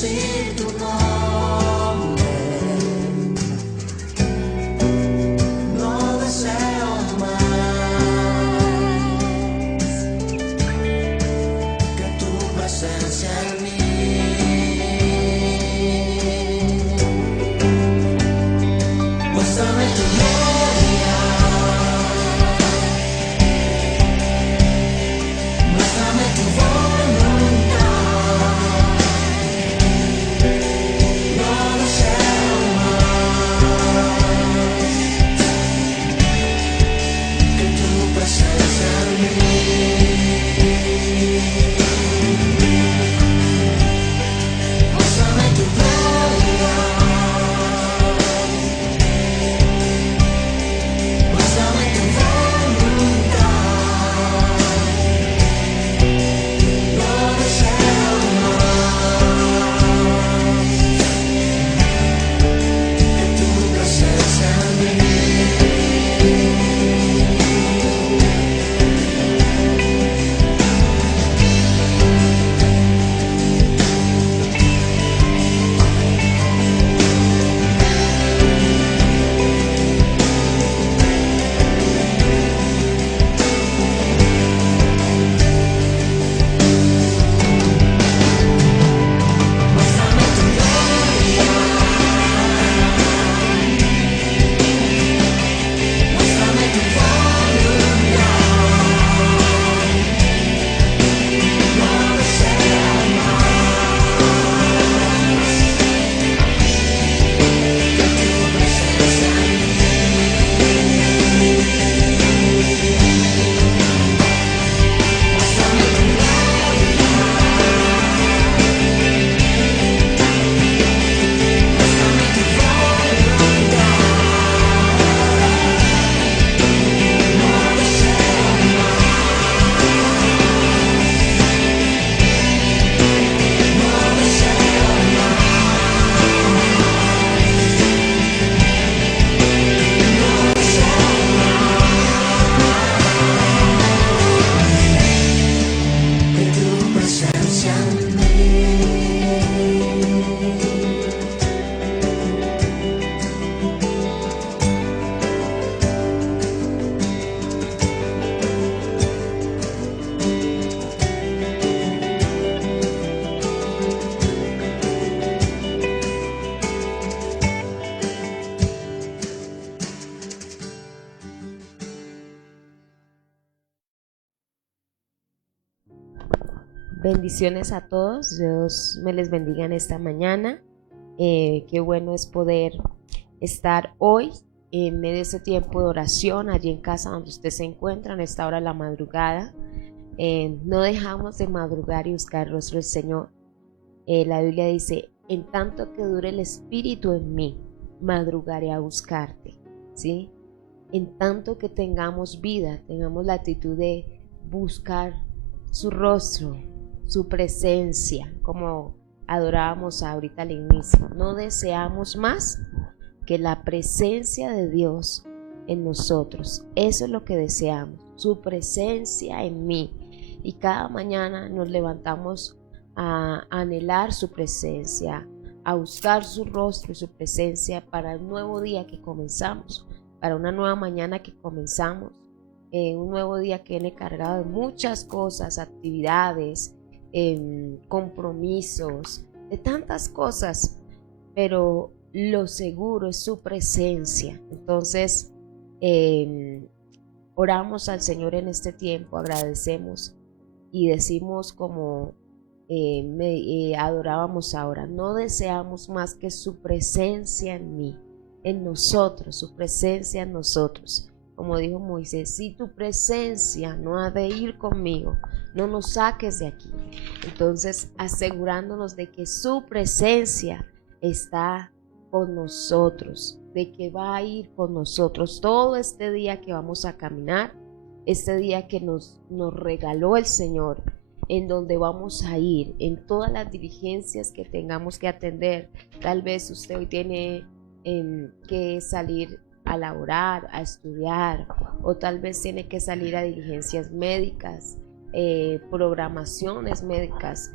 bendecir tu nombre. No deseo más que tu presencia en mí. Muéstrame tu gloria, muéstrame tu voluntad. No deseo más que tu presencia en mí. Muéstrame tu gloria, muéstrame tu voluntad. No deseo más que tu presencia en mí. Muéstrame tu gloria, muéstrame tu voluntad. No deseo más que tu presencia en mí. Muéstrame tu gloria, muéstrame tu voluntad. No deseo que tu presencia en mí. Bendiciones a todos, Dios me les bendiga en esta mañana. Qué bueno es poder estar hoy en medio de este tiempo de oración, allí en casa donde usted se encuentra, en esta hora de la madrugada. No dejamos de madrugar y buscar el rostro del Señor. La Biblia dice, en tanto que dure el Espíritu en mí, madrugaré a buscarte, ¿sí? En tanto que tengamos vida, tengamos la actitud de buscar su rostro, su presencia, como adorábamos ahorita al inicio. No deseamos más que la presencia de Dios en nosotros. Eso es lo que deseamos, su presencia en mí. Y cada mañana nos levantamos a anhelar su presencia, a buscar su rostro y su presencia para el nuevo día que comenzamos, para una nueva mañana que comenzamos. Un nuevo día que viene cargado de muchas cosas, actividades, compromisos, de tantas cosas, pero lo seguro es su presencia. Entonces, oramos al Señor en este tiempo, agradecemos y decimos como adorábamos ahora, no deseamos más que su presencia en mí, en nosotros, su presencia en nosotros. Como dijo Moisés, si tu presencia no ha de ir conmigo, no nos saques de aquí. Entonces, asegurándonos de que su presencia está con nosotros, de que va a ir con nosotros todo este día que vamos a caminar, este día que nos regaló el Señor, en donde vamos a ir, en todas las diligencias que tengamos que atender. Tal vez usted hoy tiene que salir a laborar, a estudiar, o tal vez tiene que salir a diligencias médicas, programaciones médicas,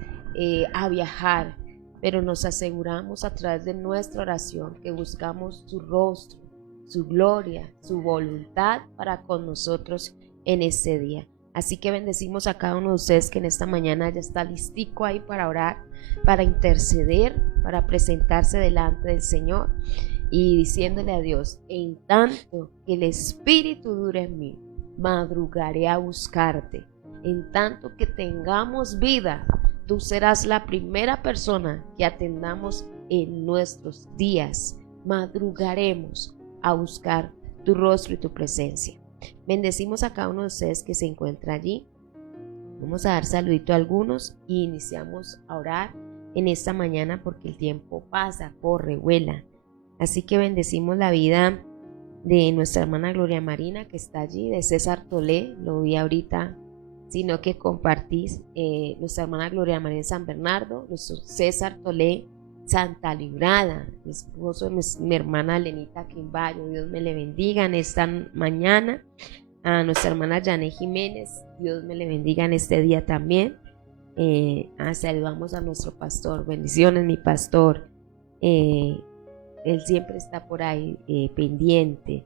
a viajar. pero nos aseguramos a través de nuestra oración que buscamos su rostro, su gloria, su voluntad para con nosotros en este día. Así que bendecimos a cada uno de ustedes que en esta mañana ya está listico ahí para orar, para interceder, para presentarse delante del Señor y diciéndole a Dios: en tanto que el Espíritu dure en mí, madrugaré a buscarte. En tanto que tengamos vida, tú serás la primera persona que atendamos en nuestros días. Madrugaremos a buscar tu rostro y tu presencia. Bendecimos a cada uno de ustedes que se encuentra allí. Vamos a dar saludito a algunos y iniciamos a orar en esta mañana porque el tiempo pasa, corre, vuela. Así que bendecimos la vida de nuestra hermana Gloria Marina, que está allí, de César Tolé, lo vi ahorita, sino que compartís, nuestra hermana Gloria Marina en San Bernardo, nuestro César Tolé, Santa Librada, mi esposo, mi hermana Lenita Quimbayo, Dios me le bendiga en esta mañana. A nuestra hermana Janet Jiménez, Dios me le bendiga en este día también. Saludamos a nuestro pastor, bendiciones mi pastor, él siempre está por ahí pendiente.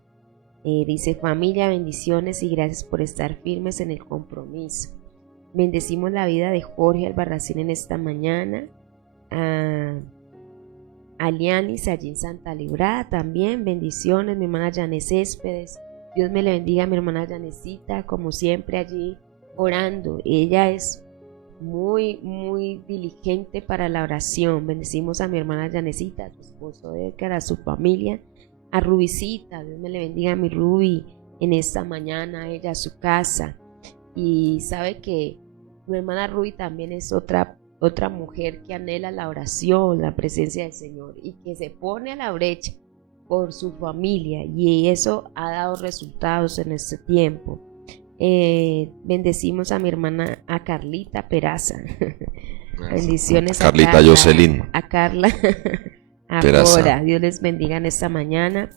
Dice: familia, bendiciones y gracias por estar firmes en el compromiso. Bendecimos la vida de Jorge Albarracín en esta mañana. Alianis allí en Santa Librada también, bendiciones. Mi hermana Janet Céspedes, Dios me le bendiga a mi hermana Janecita, como siempre allí orando. Ella es muy diligente para la oración. Bendecimos a mi hermana Janecita, a su esposo Edgar, a su familia, a Rubicita, Dios me le bendiga a mi Ruby en esta mañana, a ella, a su casa. Y sabe que mi hermana Ruby también es otra mujer que anhela la oración, la presencia del Señor y que se pone a la brecha por su familia, y eso ha dado resultados en este tiempo. Bendecimos a mi hermana, a Carlita Peraza. Bendiciones a Carlita Carla, Jocelyn a Carla Peraza. ahora, Dios les bendiga en esta mañana.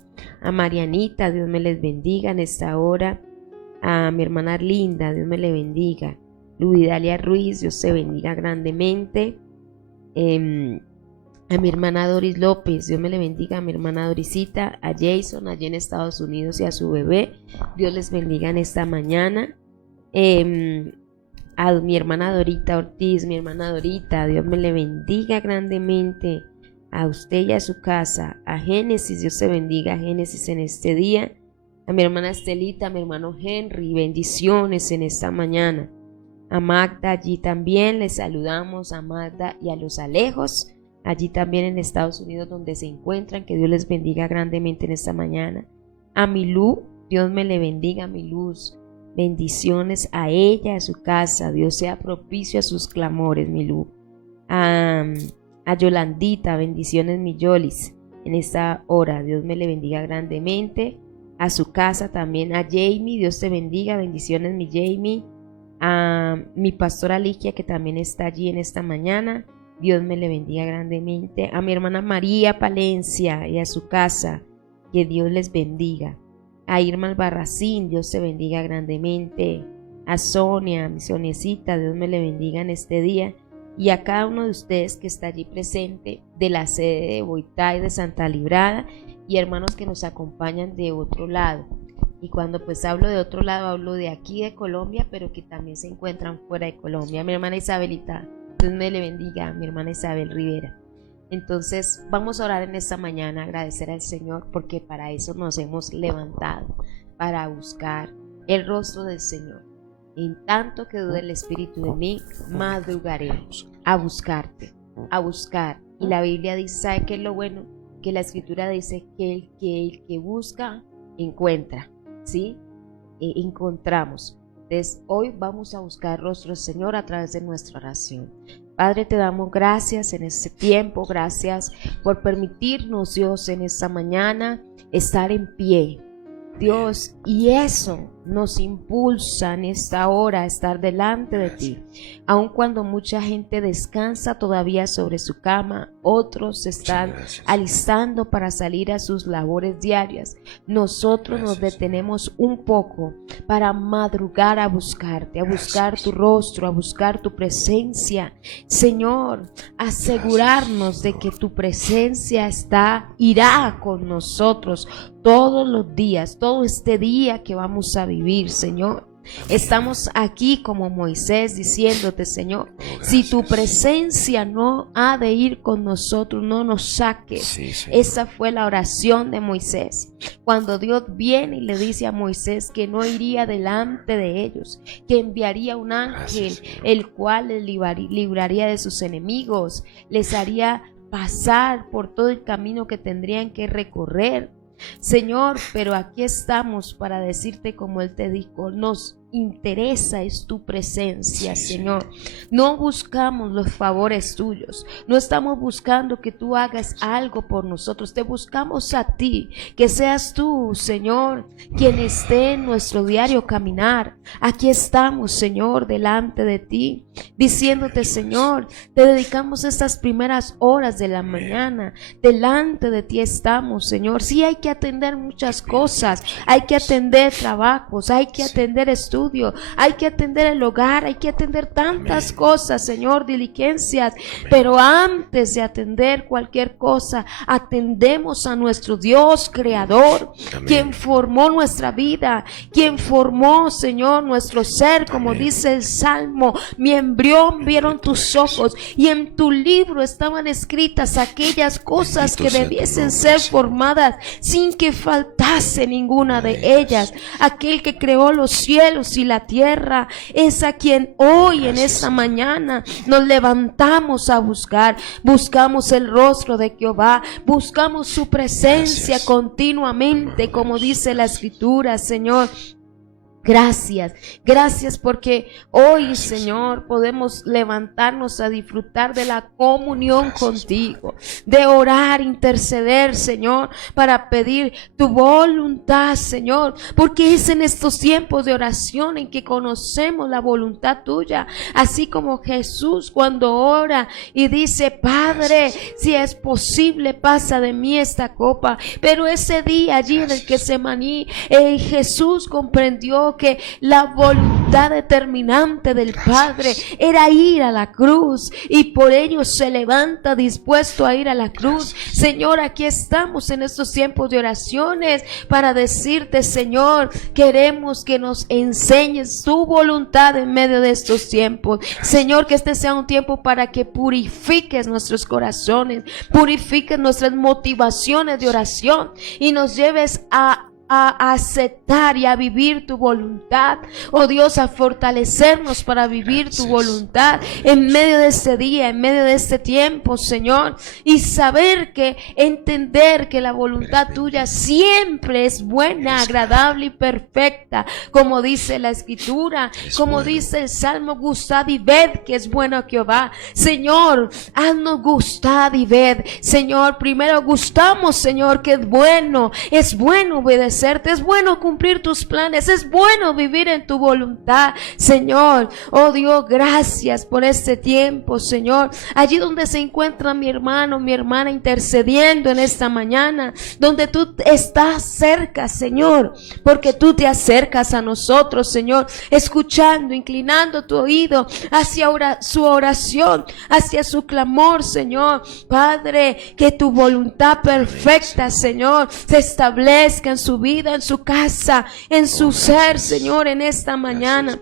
A Marianita, Dios me les bendiga en esta hora. A mi hermana Linda, Dios me le bendiga. Luidalia Ruiz, Dios se bendiga grandemente. A mi hermana Doris López, Dios me le bendiga. A mi hermana Dorisita, a Jason allí en Estados Unidos y a su bebé, Dios les bendiga en esta mañana. A mi hermana Dorita Ortiz, mi hermana Dorita, Dios me le bendiga grandemente a usted y a su casa. A Génesis, Dios se bendiga a Génesis en este día. A mi hermana Estelita, a mi hermano Henry, bendiciones en esta mañana. A Magda, allí también les saludamos, a Magda y a los Alejos, allí también en Estados Unidos donde se encuentran, que Dios les bendiga grandemente en esta mañana. A Milú, Dios me le bendiga, a mi luz, bendiciones a ella, a su casa, Dios sea propicio a sus clamores, Milú. A Yolandita, bendiciones mi Yolis, en esta hora, Dios me le bendiga grandemente. A su casa también, a Jamie, Dios te bendiga, bendiciones mi Jamie. A mi pastora Ligia, que también está allí en esta mañana, Dios me le bendiga grandemente. A mi hermana María Palencia y a su casa, que Dios les bendiga. A Irma Albarracín, Dios te bendiga grandemente. A Sonia, mi Soniecita, Dios me le bendiga en este día. Y a cada uno de ustedes que está allí presente de la sede de Boitá y de Santa Librada, y hermanos que nos acompañan de otro lado. Y cuando pues hablo de otro lado, hablo de aquí de Colombia, pero que también se encuentran fuera de Colombia. Mi hermana Isabelita, Dios me le bendiga, mi hermana Isabel Rivera. Entonces vamos a orar en esta mañana, agradecer al Señor, porque para eso nos hemos levantado, para buscar el rostro del Señor. En tanto que dude el Espíritu de mí, madrugaremos a buscarte, a buscar. Y la Biblia dice, ¿sabe qué es lo bueno? Que la Escritura dice que el que busca, encuentra. ¿Sí? Encontramos. Entonces hoy vamos a buscar el rostro del Señor a través de nuestra oración. Padre, te damos gracias en este tiempo, gracias por permitirnos, Dios, en esta mañana estar en pie, Dios, y eso nos impulsa en esta hora a estar delante de ti. Aun cuando mucha gente descansa todavía sobre su cama, otros se están alistando para salir a sus labores diarias. Nosotros nos detenemos un poco para madrugar a buscarte, a buscar tu rostro, a buscar tu presencia. Señor, asegurarnos de que tu presencia irá con nosotros todos los días, todo este día que vamos a vivir, Señor. Estamos aquí como Moisés diciéndote, Señor, si tu presencia no ha de ir con nosotros, no nos saques. Esa fue la oración de Moisés. Cuando Dios viene y le dice a Moisés que no iría delante de ellos, que enviaría un ángel, el cual les libraría de sus enemigos, les haría pasar por todo el camino que tendrían que recorrer. Señor, pero aquí estamos para decirte como Él te dijo, nos interesa es tu presencia, Señor. No buscamos los favores tuyos, no estamos buscando que tú hagas algo por nosotros, te buscamos a ti, que seas tú, Señor, quien esté en nuestro diario caminar. Aquí estamos, Señor, delante de ti, diciéndote, Señor, te dedicamos estas primeras horas de la mañana, delante de ti estamos, Señor. Sí, hay que atender muchas cosas, hay que atender trabajos, hay que atender estudios, hay que atender el hogar, hay que atender tantas cosas, Señor, diligencias, pero antes de atender cualquier cosa, atendemos a nuestro Dios creador, quien formó nuestra vida, quien formó, Señor, nuestro ser, como dice el Salmo, mi embrión vieron tus ojos y en tu libro estaban escritas aquellas cosas que debiesen ser formadas sin que faltase ninguna de ellas. Aquel que creó los cielos y la tierra es a quien hoy en esta mañana nos levantamos a buscar. Buscamos el rostro de Jehová, buscamos su presencia continuamente, como dice la Escritura, Señor. Gracias, gracias porque hoy, Señor, podemos levantarnos a disfrutar de la comunión contigo, de orar, interceder, Señor, para pedir tu voluntad, Señor, porque es en estos tiempos de oración en que conocemos la voluntad tuya, así como Jesús cuando ora y dice, Padre, si es posible, pasa de mí esta copa, pero ese día allí en el Getsemaní, Jesús comprendió que la voluntad determinante del Padre era ir a la cruz y por ello se levanta dispuesto a ir a la cruz. Señor, aquí estamos en estos tiempos de oraciones para decirte, Señor, queremos que nos enseñes tu voluntad en medio de estos tiempos. Señor, que este sea un tiempo para que purifiques nuestros corazones, purifiques nuestras motivaciones de oración y nos lleves a aceptar y a vivir tu voluntad, oh Dios, a fortalecernos para vivir tu voluntad en medio de este día, en medio de este tiempo, Señor, y saber que, entender que la voluntad tuya siempre es buena, agradable y perfecta, como dice la Escritura, como dice el Salmo, gustad y ved que es bueno Jehová. Señor, haznos gustad y ved, Señor, primero gustamos, Señor, que es bueno obedecer. Es bueno cumplir tus planes, es bueno vivir en tu voluntad, Señor. Oh Dios, gracias por este tiempo, Señor. Allí donde se encuentra mi hermano, mi hermana intercediendo en esta mañana, donde tú estás cerca, Señor, porque tú te acercas a nosotros, Señor, escuchando, inclinando tu oído hacia su oración, hacia su clamor, Señor. Padre, que tu voluntad perfecta, Señor, se establezca en su vida, en su casa, en su ser, Señor, en esta mañana.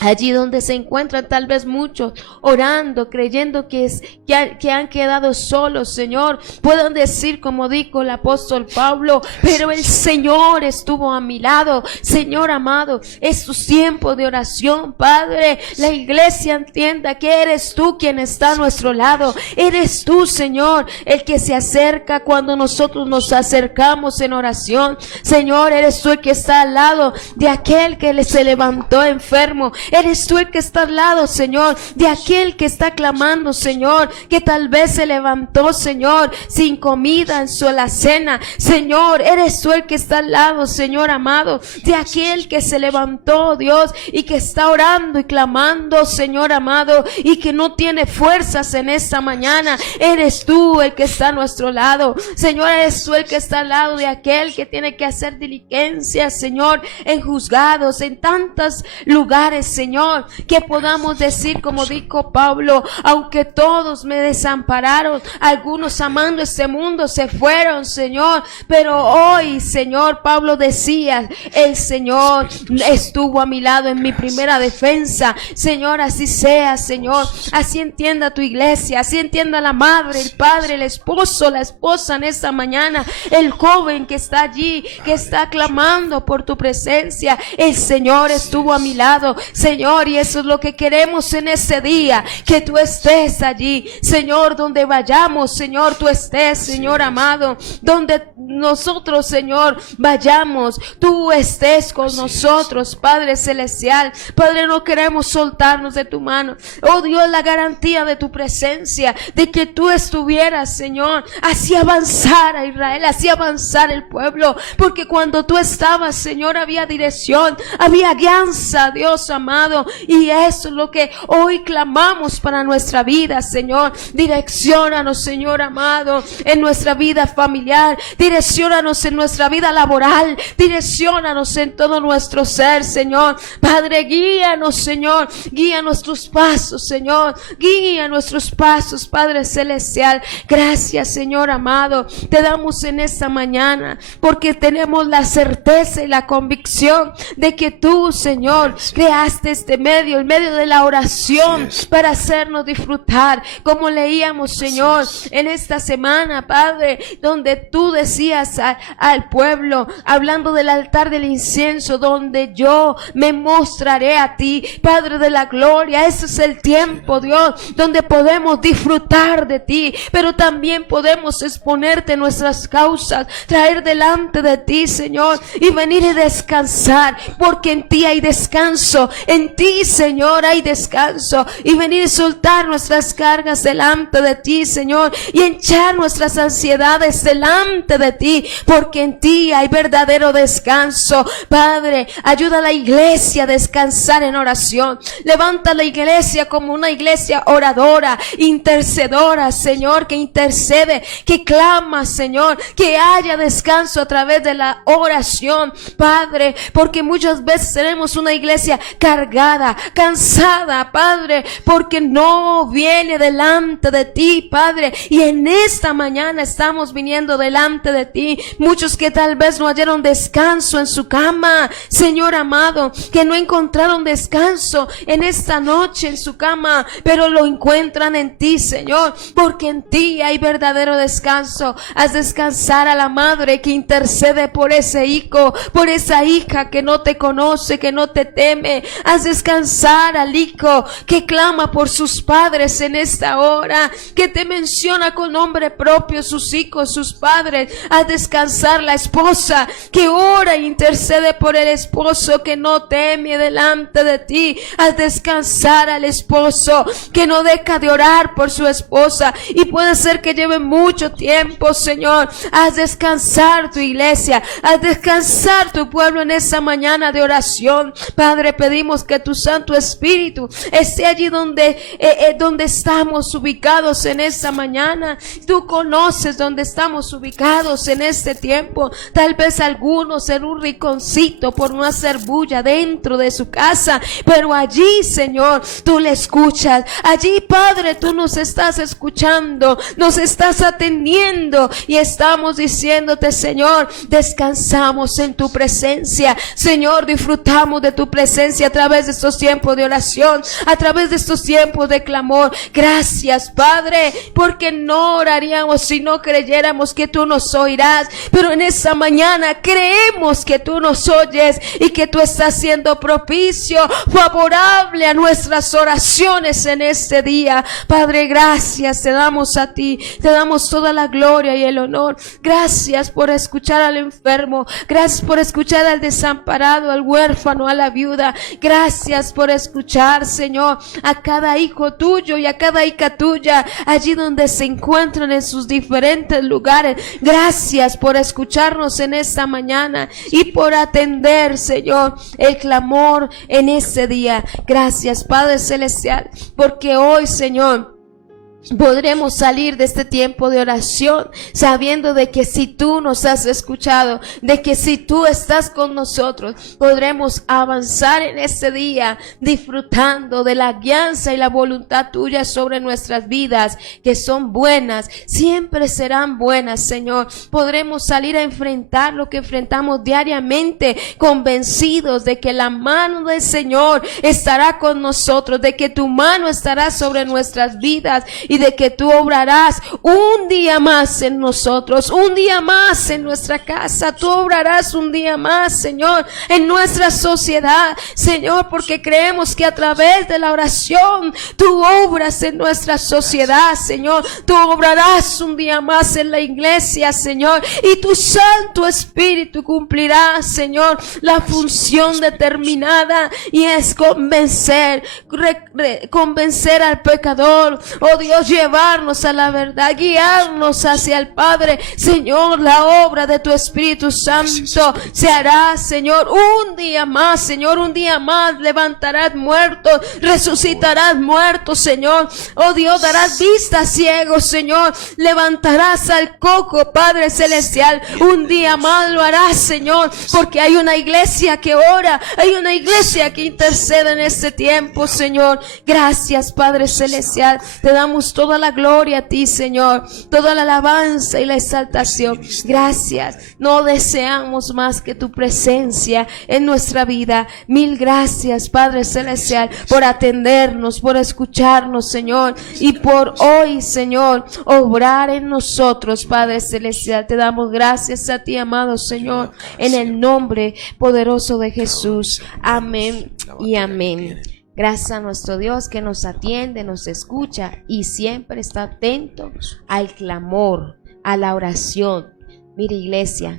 Allí donde se encuentran tal vez muchos orando, creyendo que han quedado solos, Señor, puedan decir como dijo el apóstol Pablo, pero el Señor estuvo a mi lado. Señor amado, estos tiempos de oración, Padre, la iglesia entienda que eres tú quien está a nuestro lado. Eres tú, Señor, el que se acerca cuando nosotros nos acercamos en oración. Señor, eres tú el que está al lado de aquel que se levantó enfermo, Eres tú el que está al lado, Señor, de aquel que está clamando, Señor, que tal vez se levantó, Señor, sin comida en su alacena. Señor, eres tú el que está al lado, Señor amado, de aquel que se levantó, Dios, y que está orando y clamando, Señor amado, y que no tiene fuerzas en esta mañana. Eres tú el que está a nuestro lado, Señor. Eres tú el que está al lado de aquel que tiene que hacer diligencias, Señor, en juzgados, en tantos lugares, Señor, que podamos decir como dijo Pablo: aunque todos me desampararon, algunos amando este mundo se fueron, Señor, pero hoy, Señor, Pablo decía: el Señor estuvo a mi lado en mi primera defensa. Señor, así sea, Señor, así entienda tu iglesia, así entienda la madre, el padre, el esposo, la esposa en esta mañana, el joven que está allí, que está clamando por tu presencia. El Señor estuvo a mi lado, Señor, y eso es lo que queremos en este día, que tú estés allí, Señor, donde vayamos, Señor, tú estés, Señor amado, donde nosotros, Señor, vayamos, tú estés con nosotros, Padre celestial. Padre, no queremos soltarnos de tu mano. Oh Dios, la garantía de tu presencia, de que tú estuvieras, Señor, así avanzar a Israel, así avanzar el pueblo, porque cuando tú estabas, Señor, había dirección, había guianza, Dios amado, y eso es lo que hoy clamamos para nuestra vida, Señor. Direcciónanos, Señor amado, en nuestra vida familiar, direcciónanos en nuestra vida laboral, direcciónanos en todo nuestro ser, Señor. Padre, guíanos, Señor, guía nuestros pasos, Señor, guía nuestros pasos, Padre celestial. Gracias, Señor amado, te damos en esta mañana, porque tenemos la certeza y la convicción de que tú, Señor, creaste este medio, el medio de la oración, para hacernos disfrutar, como leíamos, Señor, en esta semana, Padre, donde tú decías al pueblo, hablando del altar del incienso, donde yo me mostraré a ti, Padre de la gloria. Ese es el tiempo, Dios, donde podemos disfrutar de ti, pero también podemos exponerte nuestras causas, traer delante de ti, Señor, y venir y descansar, porque en ti hay descanso, en ti, Señor, hay descanso, y venir y soltar nuestras cargas delante de ti, Señor, y echar nuestras ansiedades delante de ti, porque en ti hay verdadero descanso. Padre, ayuda a la iglesia a descansar en oración. Levanta la iglesia como una iglesia oradora, intercedora, Señor, que intercede, que clama, Señor, que haya descanso a través de la oración, Padre, porque muchas veces tenemos una iglesia cargada, cansada, Padre, porque no viene delante de ti, Padre, y en esta mañana estamos viniendo delante de ti, muchos que tal vez no hallaron descanso en su cama, Señor amado, que no encontraron descanso en esta noche en su cama, pero lo encuentran en ti, Señor, porque en ti hay verdadero descanso. Haz descansar a la madre que intercede por ese hijo, por esa hija que no te conoce, que no te teme. Haz descansar al hijo que clama por sus padres en esta hora, que te menciona con nombre propio sus hijos, sus padres. Haz descansar la esposa que ora e intercede por el esposo que no teme delante de ti. Haz descansar al esposo que no deja de orar por su esposa, y puede ser que lleve mucho tiempo, Señor. Haz descansar tu iglesia, haz descansar tu pueblo en esa mañana de oración. Padre, pedimos que tu Santo Espíritu esté allí donde estamos ubicados en esta mañana. Tú conoces donde estamos ubicados en este tiempo. Tal vez algunos en un rinconcito por no hacer bulla dentro de su casa, pero allí, Señor, tú le escuchas. Allí, Padre, tú nos estás escuchando, nos estás atendiendo, y estamos diciéndote, Señor, descansamos en tu presencia, Señor, disfrutamos de tu presencia a través de estos tiempos de oración, a través de estos tiempos de clamor. Gracias, Padre, porque no oraríamos si no creyéramos que tú nos oirás, pero en esta mañana creemos que tú nos oyes y que tú estás siendo propicio, favorable a nuestras oraciones en este día. Padre, gracias te damos a ti, te damos toda la gloria y el honor. Gracias por escuchar al enfermo, gracias por escuchar al desamparado, al huérfano, a la viuda. Gracias por escuchar, Señor, a cada hijo tuyo y a cada hija tuya, allí donde se encuentran en sus diferentes lugares. Gracias por escucharnos en esta mañana y por atender, Señor, el clamor en este día. Gracias, Padre Celestial, porque hoy, Señor, podremos salir de este tiempo de oración sabiendo de que si tú nos has escuchado, de que si tú estás con nosotros, podremos avanzar en este día disfrutando de la guianza y la voluntad tuya sobre nuestras vidas, que son buenas, siempre serán buenas, Señor. Podremos salir a enfrentar lo que enfrentamos diariamente, convencidos de que la mano del Señor estará con nosotros, de que tu mano estará sobre nuestras vidas y de que tú obrarás un día más en nosotros, un día más en nuestra casa. Tú obrarás un día más, Señor, en nuestra sociedad, Señor, porque creemos que a través de la oración tú obras en nuestra sociedad, Señor. Tú obrarás un día más en la iglesia, Señor, y tu Santo Espíritu cumplirá, Señor, la función determinada, y es convencer al pecador, oh Dios, llevarnos a la verdad, guiarnos hacia el Padre. Señor, la obra de tu Espíritu Santo se hará, Señor, un día más, Señor, un día más. Levantarás muertos, resucitarás muertos, Señor. Oh Dios, darás vista a ciegos, Señor. Levantarás al cojo, Padre Celestial. Un día más lo harás, Señor, porque hay una iglesia que ora, hay una iglesia que intercede en este tiempo, Señor. Gracias, Padre Celestial. Te damos toda la gloria a ti, Señor, toda la alabanza y la exaltación. Gracias. No deseamos más que tu presencia en nuestra vida. Mil gracias, Padre Celestial, por atendernos, por escucharnos, Señor, y por hoy, Señor, obrar en nosotros, Padre Celestial. Te damos gracias a ti, amado Señor, en el nombre poderoso de Jesús. Amén y amén. Gracias a nuestro Dios que nos atiende, nos escucha y siempre está atento al clamor, a la oración. Mire, iglesia,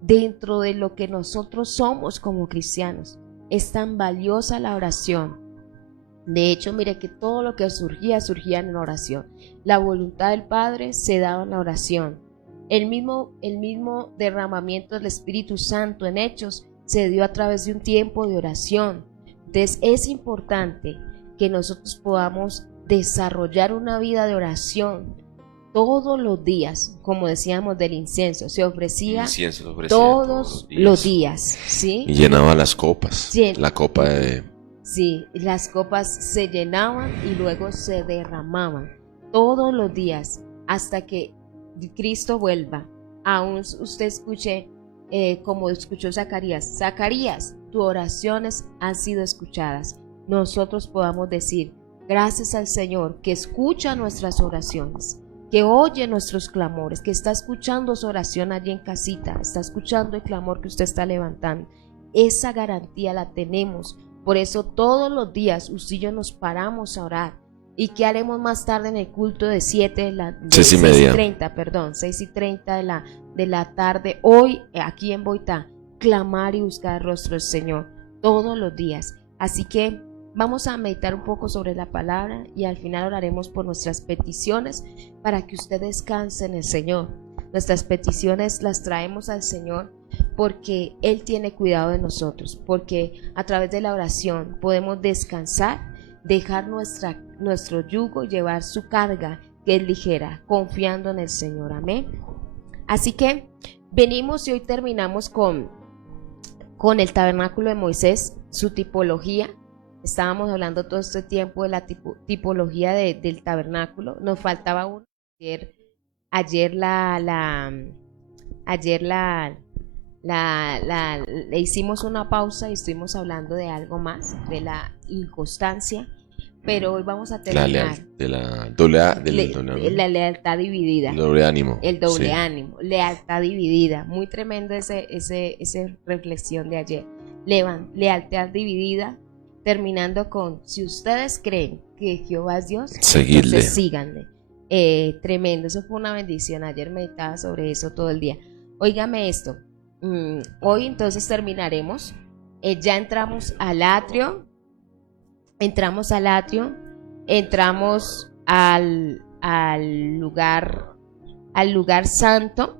dentro de lo que nosotros somos como cristianos, es tan valiosa la oración. De hecho, mire que todo lo que surgía en la oración. La voluntad del Padre se daba en la oración. El mismo derramamiento del Espíritu Santo en Hechos se dio a través de un tiempo de oración. Entonces es importante que nosotros podamos desarrollar una vida de oración todos los días, como decíamos del incienso, se ofrecía todos los días, ¿sí? Y llenaba las copas, la copa de... Sí, las copas se llenaban y luego se derramaban todos los días hasta que Cristo vuelva. Aún usted escuche, como escuchó Zacarías, tus oraciones han sido escuchadas. Nosotros podamos decir, gracias al Señor que escucha nuestras oraciones, que oye nuestros clamores, que está escuchando su oración allí en casita, está escuchando el clamor que usted está levantando. Esa garantía la tenemos. Por eso todos los días usted y yo nos paramos a orar. ¿Y qué haremos más tarde en el culto de 6:30 de la tarde? Hoy aquí en Boitá, clamar y buscar el rostro del Señor todos los días. Así que vamos a meditar un poco sobre la palabra y al final oraremos por nuestras peticiones para que usted descanse en el Señor. Nuestras peticiones las traemos al Señor porque Él tiene cuidado de nosotros, porque a través de la oración podemos descansar, dejar nuestro yugo y llevar su carga que es ligera, confiando en el Señor. Amén. Así que venimos y hoy terminamos con el tabernáculo de Moisés, su tipología. Estábamos hablando todo este tiempo de la tipología del tabernáculo. Nos faltaba uno. Ayer le hicimos una pausa y estuvimos hablando de algo más, de la inconstancia, pero hoy vamos a terminar la lealtad dividida, el doble ánimo, ánimo, lealtad dividida. Muy tremendo esa reflexión de ayer. Lealtad dividida, terminando con, si ustedes creen que Jehová es Dios, entonces síganle. Tremendo, eso fue una bendición. Ayer meditaba sobre eso todo el día. Óigame esto. Hoy entonces terminaremos Ya entramos al atrio, entramos al lugar santo,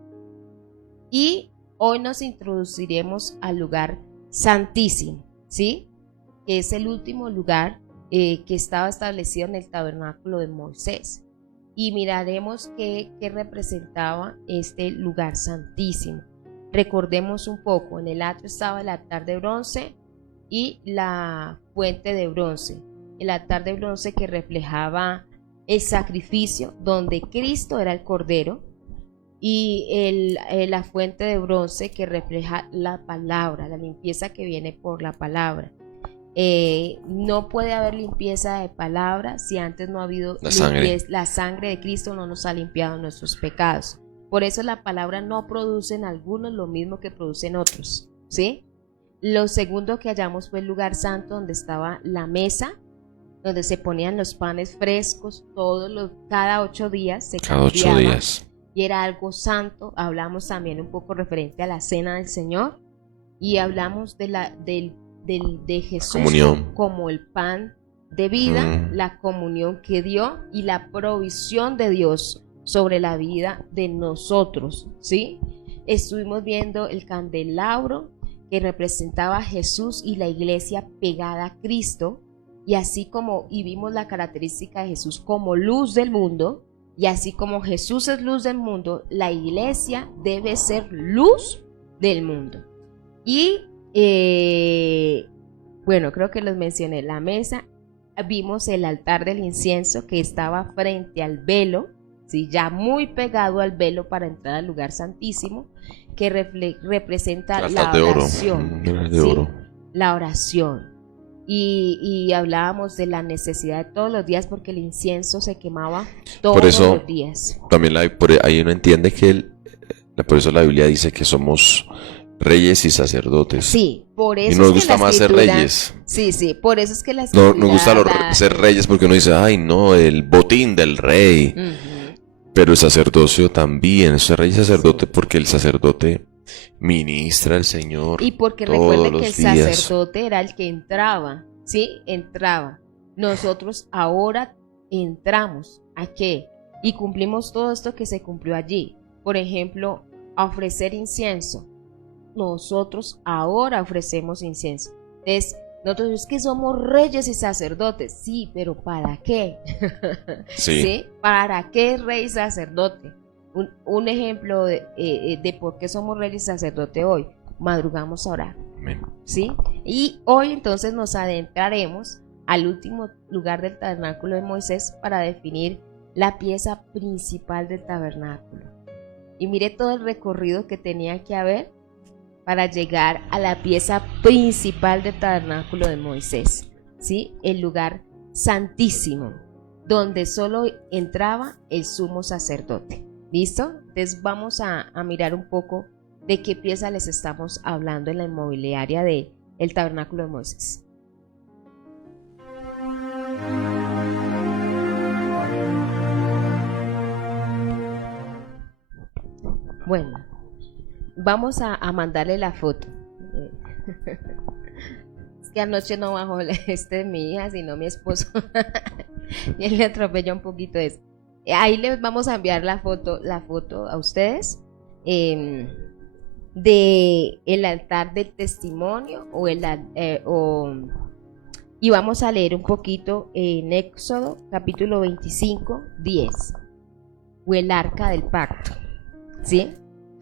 y hoy nos introduciremos al lugar santísimo, ¿sí? Que es el último lugar que estaba establecido en el tabernáculo de Moisés. Y miraremos qué representaba este lugar santísimo. Recordemos un poco, en el atrio estaba el altar de bronce y la fuente de bronce. El altar de bronce que reflejaba el sacrificio, donde Cristo era el Cordero, y la fuente de bronce que refleja la palabra, la limpieza que viene por la palabra. No puede haber limpieza de palabra si antes no ha habido la sangre de Cristo no nos ha limpiado nuestros pecados. Por eso la palabra no produce en algunos lo mismo que produce en otros, ¿sí? Lo segundo que hallamos fue el lugar santo, donde estaba la mesa, donde se ponían los panes frescos, cada 8 días se cambiaba. Cada 8 días. Y era algo santo. Hablamos también un poco referente a la cena del Señor, y hablamos de Jesús comunión, como el pan de vida, la comunión que dio y la provisión de Dios sobre la vida de nosotros, ¿sí? Estuvimos viendo el candelabro que representaba a Jesús y la iglesia pegada a Cristo, y vimos la característica de Jesús como luz del mundo. Y así como Jesús es luz del mundo, la iglesia debe ser luz del mundo. Y bueno, creo que los mencioné. La mesa, vimos el altar del incienso que estaba frente al velo, ¿sí? Ya muy pegado al velo para entrar al lugar santísimo, que representa la oración. ¿Sí? La oración. Y hablábamos de la necesidad de todos los días, porque el incienso se quemaba todos los días. También ahí uno entiende que por eso la Biblia dice que somos reyes y sacerdotes. Sí, por eso. Y nos gusta más ser reyes. Sí, por eso es que la escritura... No nos gusta ser reyes, porque uno dice, ay no, el botín del rey. Pero el sacerdocio también, es rey y sacerdote, porque el sacerdote ministra al Señor. Y porque recuerden que el sacerdote era el que entraba, ¿sí? Entraba. Nosotros ahora entramos. ¿A qué? Y cumplimos todo esto que se cumplió allí. Por ejemplo, a ofrecer incienso. Nosotros ahora ofrecemos incienso. Entonces, nosotros es que somos reyes y sacerdotes. Sí, pero ¿para qué? Sí. ¿Para qué rey y sacerdote? Un ejemplo de por qué somos reyes y sacerdote hoy. Madrugamos a orar. Amén. ¿Sí? Y hoy entonces nos adentraremos al último lugar del tabernáculo de Moisés para definir la pieza principal del tabernáculo. Y mire todo el recorrido que tenía que haber para llegar a la pieza principal del tabernáculo de Moisés, ¿sí? El lugar santísimo, donde solo entraba el sumo sacerdote. ¿Listo? Entonces vamos a mirar un poco de qué pieza les estamos hablando en la inmobiliaria del tabernáculo de Moisés. Bueno, vamos a mandarle la foto. Es que anoche no bajó mi hija, sino mi esposo. Y él le atropelló un poquito eso. Ahí les vamos a enviar la foto a ustedes de el altar del testimonio y vamos a leer un poquito en Éxodo capítulo 25, 10, o el arca del pacto, ¿sí?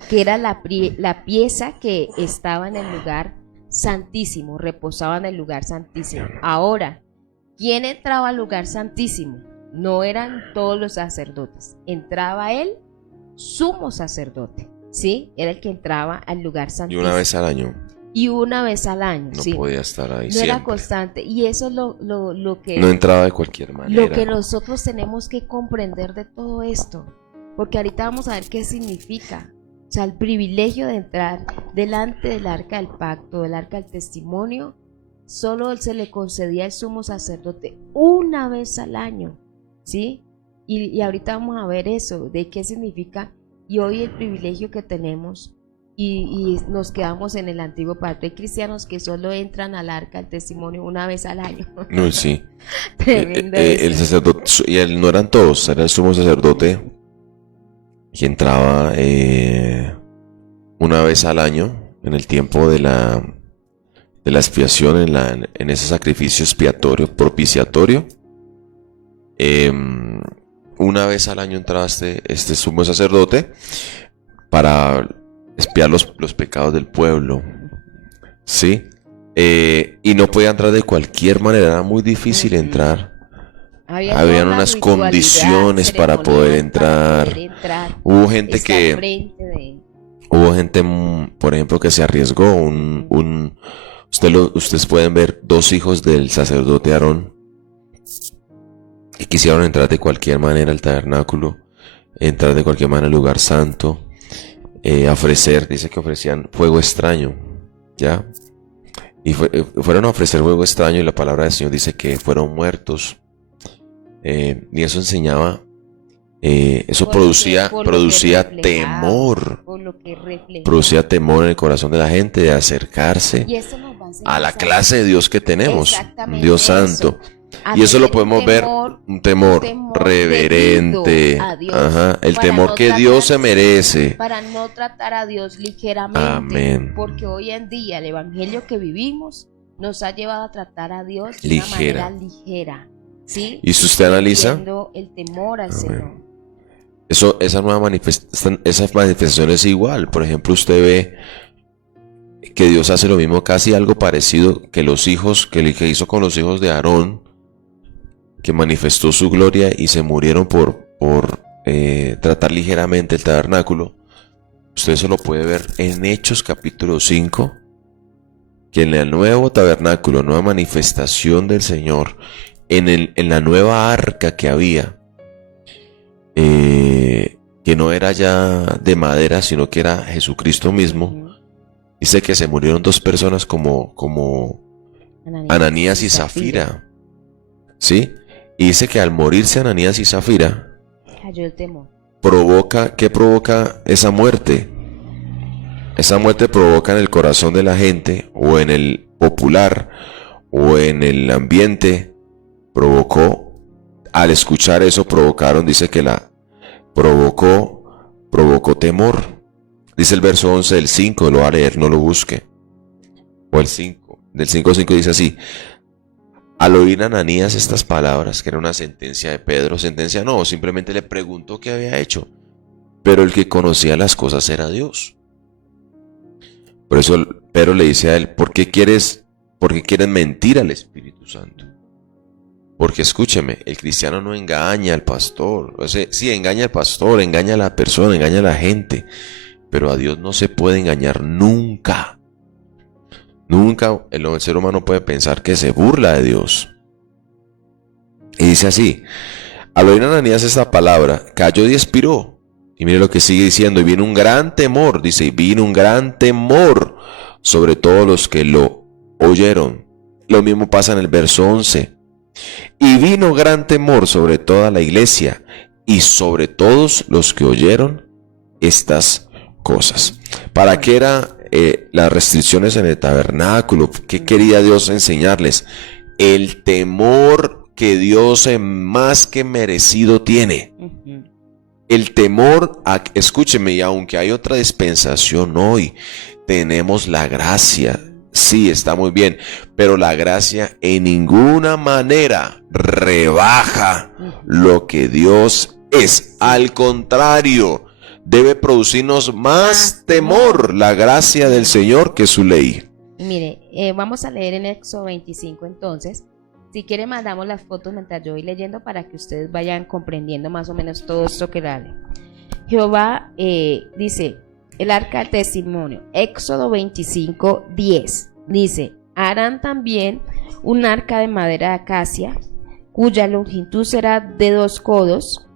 Que era la pieza que estaba en el lugar santísimo, reposaba en el lugar santísimo. Ahora, ¿quién entraba al lugar santísimo? No eran todos los sacerdotes, entraba el sumo sacerdote, ¿sí? Era el que entraba al lugar santísimo. Y una vez al año. Y una vez al año, no sí. podía estar ahí no siempre. Era constante, y eso es lo que... No entraba de cualquier manera. Lo que nosotros tenemos que comprender de todo esto, porque ahorita vamos a ver qué significa. O sea, el privilegio de entrar delante del arca del pacto, del arca del testimonio, solo se le concedía al sumo sacerdote una vez al año, ¿sí? Y ahorita vamos a ver eso, de qué significa, y hoy el privilegio que tenemos y nos quedamos en el antiguo pacto. Hay cristianos que solo entran al arca del testimonio una vez al año. No, sí. Tremendo El eso. sacerdote, y él no eran todos, era el sumo sacerdote que entraba una vez al año en el tiempo de la expiación, en ese sacrificio expiatorio, propiciatorio. Una vez al año entraba este sumo sacerdote para expiar los pecados del pueblo, ¿sí? Y no podía entrar de cualquier manera, era muy difícil entrar. Habían toda una unas ritualidad condiciones para poder ceremonial para entrar. poder entrar, Hubo gente estar que, frente de- hubo gente, por ejemplo, que se arriesgó. Ustedes pueden ver dos hijos del sacerdote Aarón que quisieron entrar de cualquier manera al tabernáculo, entrar de cualquier manera al lugar santo, dice que ofrecían fuego extraño, ¿ya? Y fueron a ofrecer fuego extraño y la palabra del Señor dice que fueron muertos. Y eso enseñaba, eso por lo que producía reflejaba, temor, por lo que reflejaba. producía temor en el corazón de la gente de acercarse Y esto nos va a enseñar a la a clase de Dios que tenemos, Exactamente Dios eso. santo. A Y eso lo tener podemos ver, un temor reverente, debido a Dios, ajá, el para temor no que Dios se tratar- merece. para no tratar a Dios ligeramente, Amén. porque hoy en día el evangelio que vivimos nos ha llevado a tratar a Dios de Ligera. una manera ligera, ¿sí? Y si usted analiza, Perdiendo el temor al Señor. esas manifestaciones igual. Por ejemplo, usted ve que Dios hace lo mismo, casi algo parecido que que hizo con los hijos de Aarón, que manifestó su gloria y se murieron por tratar ligeramente el tabernáculo. Usted eso lo puede ver en Hechos capítulo 5, que en el nuevo tabernáculo, nueva manifestación del Señor, en la nueva arca que había, que no era ya de madera, sino que era Jesucristo mismo, Ujú. dice que se murieron dos personas como Ananías y Zafira, ¿sí? Y dice que al morirse Ananías y Zafira, Cayó el temor. ¿qué provoca esa muerte? Esa muerte provoca en el corazón de la gente, o en el popular, o en el ambiente, al escuchar eso, dice que provocó temor. Dice el verso 11 del 5, lo va a leer, no lo busque. O el 5, del 5:5 dice así: al oír Ananías estas palabras, que era una sentencia de Pedro, sentencia no, simplemente le preguntó qué había hecho, pero el que conocía las cosas era Dios. Por eso Pedro le dice a él: ¿por qué quieres mentir al Espíritu Santo? Porque escúcheme, el cristiano no engaña al pastor. O sea, sí, engaña al pastor, engaña a la persona, engaña a la gente, pero a Dios no se puede engañar nunca. Nunca el ser humano puede pensar que se burla de Dios. Y dice así: al oír Ananías esta palabra, cayó y expiró. Y mire lo que sigue diciendo: y vino un gran temor, dice, y vino un gran temor sobre todos los que lo oyeron. Lo mismo pasa en el verso 11. Y vino gran temor sobre toda la iglesia y sobre todos los que oyeron estas cosas. ¿Para qué eran las restricciones en el tabernáculo? ¿Qué quería Dios enseñarles? El temor que Dios más que merecido tiene. Ujú. El temor, escúcheme, y aunque hay otra dispensación hoy, tenemos la gracia. Sí, está muy bien, pero la gracia en ninguna manera rebaja lo que Dios es. Al contrario, debe producirnos más temor la gracia del Señor que su ley. Y mire, vamos a leer en Éxodo 25 entonces. Si quiere mandamos las fotos mientras yo voy leyendo para que ustedes vayan comprendiendo más o menos todo esto que dale. Jehová dice, el arca del testimonio, Éxodo 25, 10, dice: harán también un arca de madera de acacia, cuya longitud será de 2 codos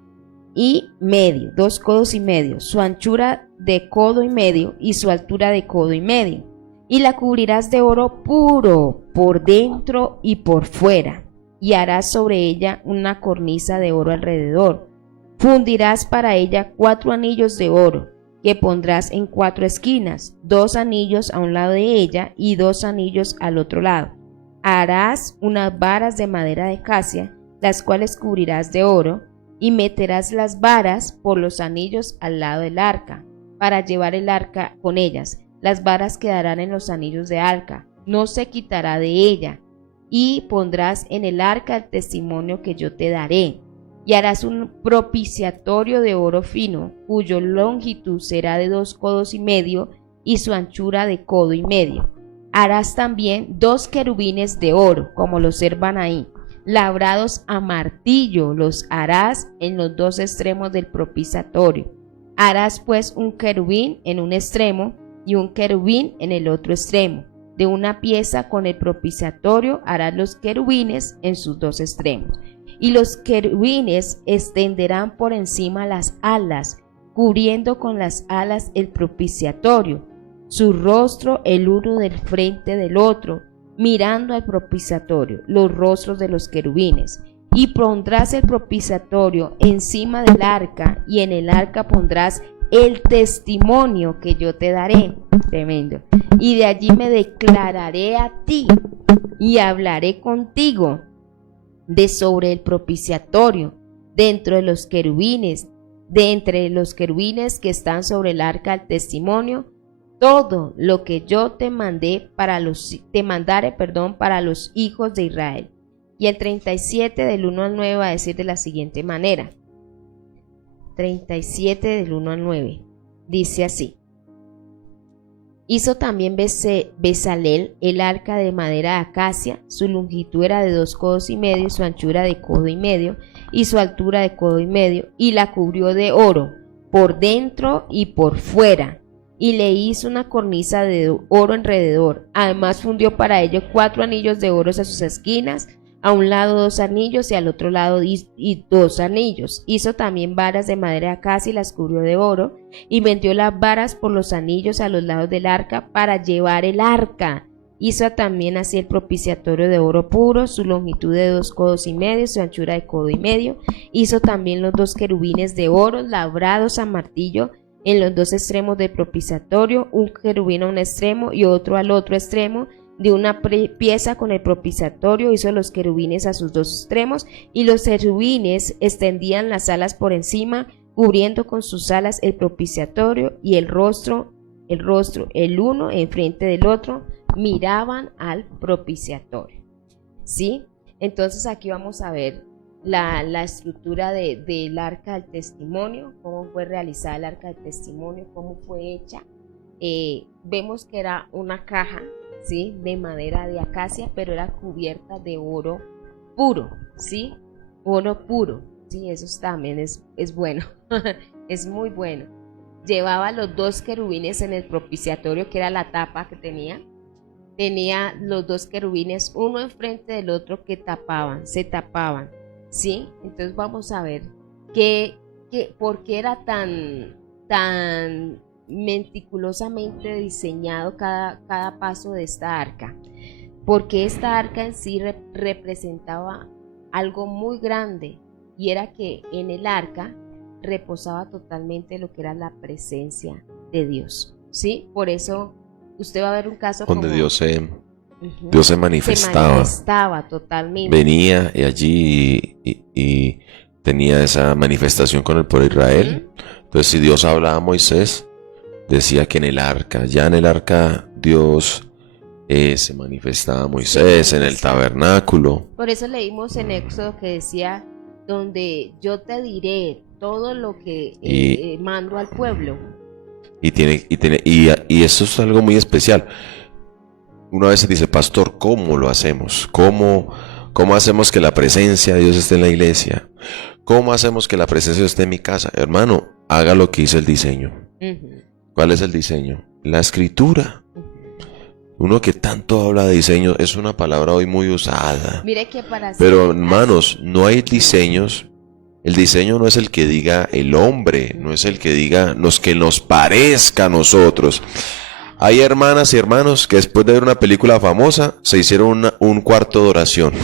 y medio, 2 codos y medio, su anchura de codo y medio y su altura de codo y medio. Y la cubrirás de oro puro por dentro y por fuera, y harás sobre ella una cornisa de oro alrededor. Fundirás para ella 4 anillos de oro, que pondrás en 4 esquinas, 2 anillos a un lado de ella y 2 anillos al otro lado. Harás unas varas de madera de acacia, las cuales cubrirás de oro, y meterás las varas por los anillos al lado del arca, para llevar el arca con ellas. Las varas quedarán en los anillos de arca, no se quitará de ella, y pondrás en el arca el testimonio que yo te daré. Y harás un propiciatorio de oro fino, cuya longitud será de 2 codos y medio, y su anchura de codo y medio. Harás también 2 querubines de oro, como los servan ahí, labrados a martillo, los harás en los 2 extremos del propiciatorio. Harás pues un querubín en un extremo y un querubín en el otro extremo. De una pieza con el propiciatorio harás los querubines en sus 2 extremos. Y los querubines extenderán por encima las alas, cubriendo con las alas el propiciatorio, su rostro el uno del frente del otro, mirando al propiciatorio, los rostros de los querubines. Y pondrás el propiciatorio encima del arca, y en el arca pondrás el testimonio que yo te daré. Tremendo. Y de allí me declararé a ti y hablaré contigo de sobre el propiciatorio, dentro de los querubines, de entre los querubines que están sobre el arca del testimonio, todo lo que yo te mandare para los hijos de Israel. Y el 37 del 1 al 9 va a decir de la siguiente manera. 37 del 1 al 9 dice así: hizo también Bezalel el arca de madera de acacia, su longitud era de 2 codos y medio, su anchura de codo y medio, y su altura de codo y medio, y la cubrió de oro, por dentro y por fuera, y le hizo una cornisa de oro alrededor. Además fundió para ello 4 anillos de oro a sus esquinas, a un lado 2 anillos y al otro lado 2 anillos. Hizo también varas de madera de acacia y las cubrió de oro, y metió las varas por los anillos a los lados del arca para llevar el arca. Hizo también así el propiciatorio de oro puro, su longitud de 2 codos y medio, su anchura de codo y medio. Hizo también los 2 querubines de oro labrados a martillo en los 2 extremos del propiciatorio, un querubín a un extremo y otro al otro extremo. De una pieza con el propiciatorio hizo los querubines a sus 2 extremos, y los querubines extendían las alas por encima, cubriendo con sus alas el propiciatorio, y el rostro el uno enfrente del otro, miraban al propiciatorio. ¿Sí? Entonces aquí vamos a ver la estructura del arca del testimonio, cómo fue realizada el arca del testimonio, cómo fue hecha. Vemos que era una caja, ¿sí?, de madera de acacia, pero era cubierta de oro puro, ¿sí? Oro puro, ¿sí? Eso también es bueno, es muy bueno. Llevaba los 2 querubines en el propiciatorio, que era la tapa que tenía los 2 querubines, uno enfrente del otro, que se tapaban, ¿sí? Entonces vamos a ver por qué era tan meticulosamente diseñado cada paso de esta arca, porque esta arca en sí representaba algo muy grande, y era que en el arca reposaba totalmente lo que era la presencia de Dios, ¿sí? Por eso usted va a ver un caso donde como, Dios se se manifestaba. manifestaba totalmente. Venía y allí y tenía esa manifestación con el pueblo de Israel. Entonces, si Dios hablaba a Moisés, decía que en el arca Dios se manifestaba a Moisés, en el tabernáculo. Por eso leímos en Éxodo que decía, donde yo te diré todo lo que mando al pueblo. Y eso es algo muy especial. Una vez se dice, pastor, ¿cómo lo hacemos? ¿Cómo hacemos que la presencia de Dios esté en la iglesia? ¿Cómo hacemos que la presencia de Dios esté en mi casa? Hermano, haga lo que dice el diseño. ¿Cuál es el diseño? La escritura. Uno que tanto habla de diseño, es una palabra hoy muy usada. Mire que pero hermanos, no hay diseños. El diseño no es el que diga el hombre, no es el que diga que nos parezca a nosotros. Hay hermanas y hermanos que después de ver una película famosa se hicieron un cuarto de oración.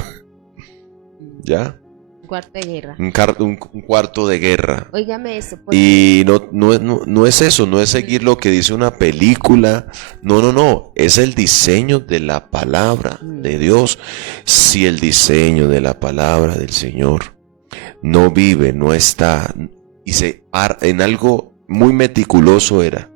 ¿Ya? cuarto de guerra. un cuarto de guerra. Óigame esto, porque Y no es eso, no es seguir lo que dice una película. No, es el diseño de la palabra de Dios. Si el diseño de la palabra del Señor no vive, no está, y en algo muy meticuloso era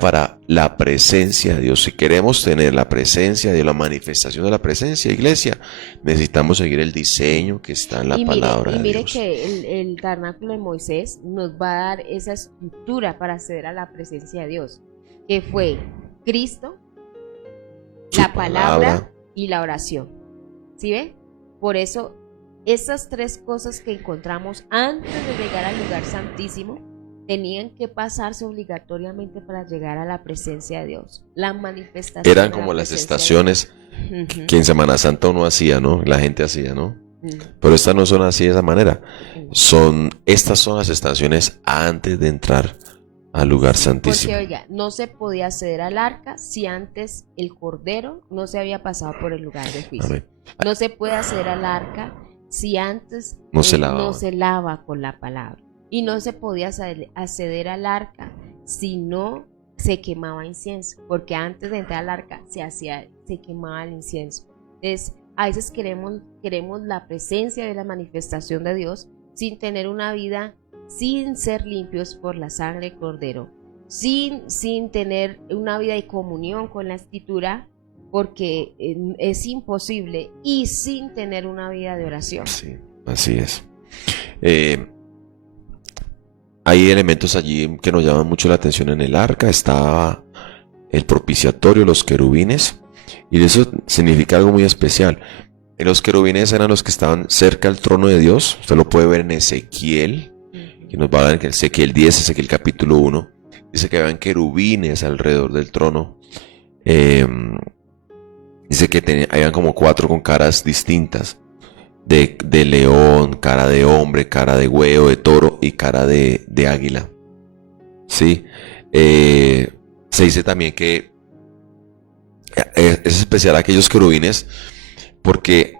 para la presencia de Dios. Si queremos tener la presencia de Dios, la manifestación de la presencia, iglesia, necesitamos seguir el diseño que está en la palabra y de mire Dios. que el tabernáculo de Moisés nos va a dar esa estructura para acceder a la presencia de Dios, que fue Cristo, Su la palabra y la oración. ¿Sí ve? Por eso, estas tres cosas que encontramos antes de llegar al lugar santísimo tenían que pasarse obligatoriamente para llegar a la presencia de Dios. La manifestación Eran de la como las presencia de estaciones Dios. que en Semana Santa uno hacía, ¿no? La gente hacía, ¿no? Ujú. Pero estas no son así de esa manera. Estas son las estaciones antes de entrar al lugar santísimo. Porque, oiga, no se podía acceder al arca si antes el cordero no se había pasado por el lugar de juicio. Amén. No se puede acceder al arca si antes No se no lavaba. se lava con la palabra. Y no se podía acceder al arca si no se quemaba incienso. Porque antes de entrar al arca se quemaba el incienso. Entonces, a veces queremos la presencia de la manifestación de Dios sin tener una vida, sin ser limpios por la sangre del cordero, sin tener una vida de comunión con la escritura, porque es imposible, y sin tener una vida de oración. Sí, así es. Hay elementos allí que nos llaman mucho la atención en el arca. Estaba el propiciatorio, los querubines, y eso significa algo muy especial. Los querubines eran los que estaban cerca del trono de Dios. Usted lo puede ver en Ezequiel, que nos va a dar en Ezequiel 10, Ezequiel capítulo 1. Dice que habían querubines alrededor del trono. Dice que habían como 4 con caras distintas. De león, cara de hombre, cara de huevo, de toro y cara de águila. ¿Sí? Se dice también que es especial aquellos querubines porque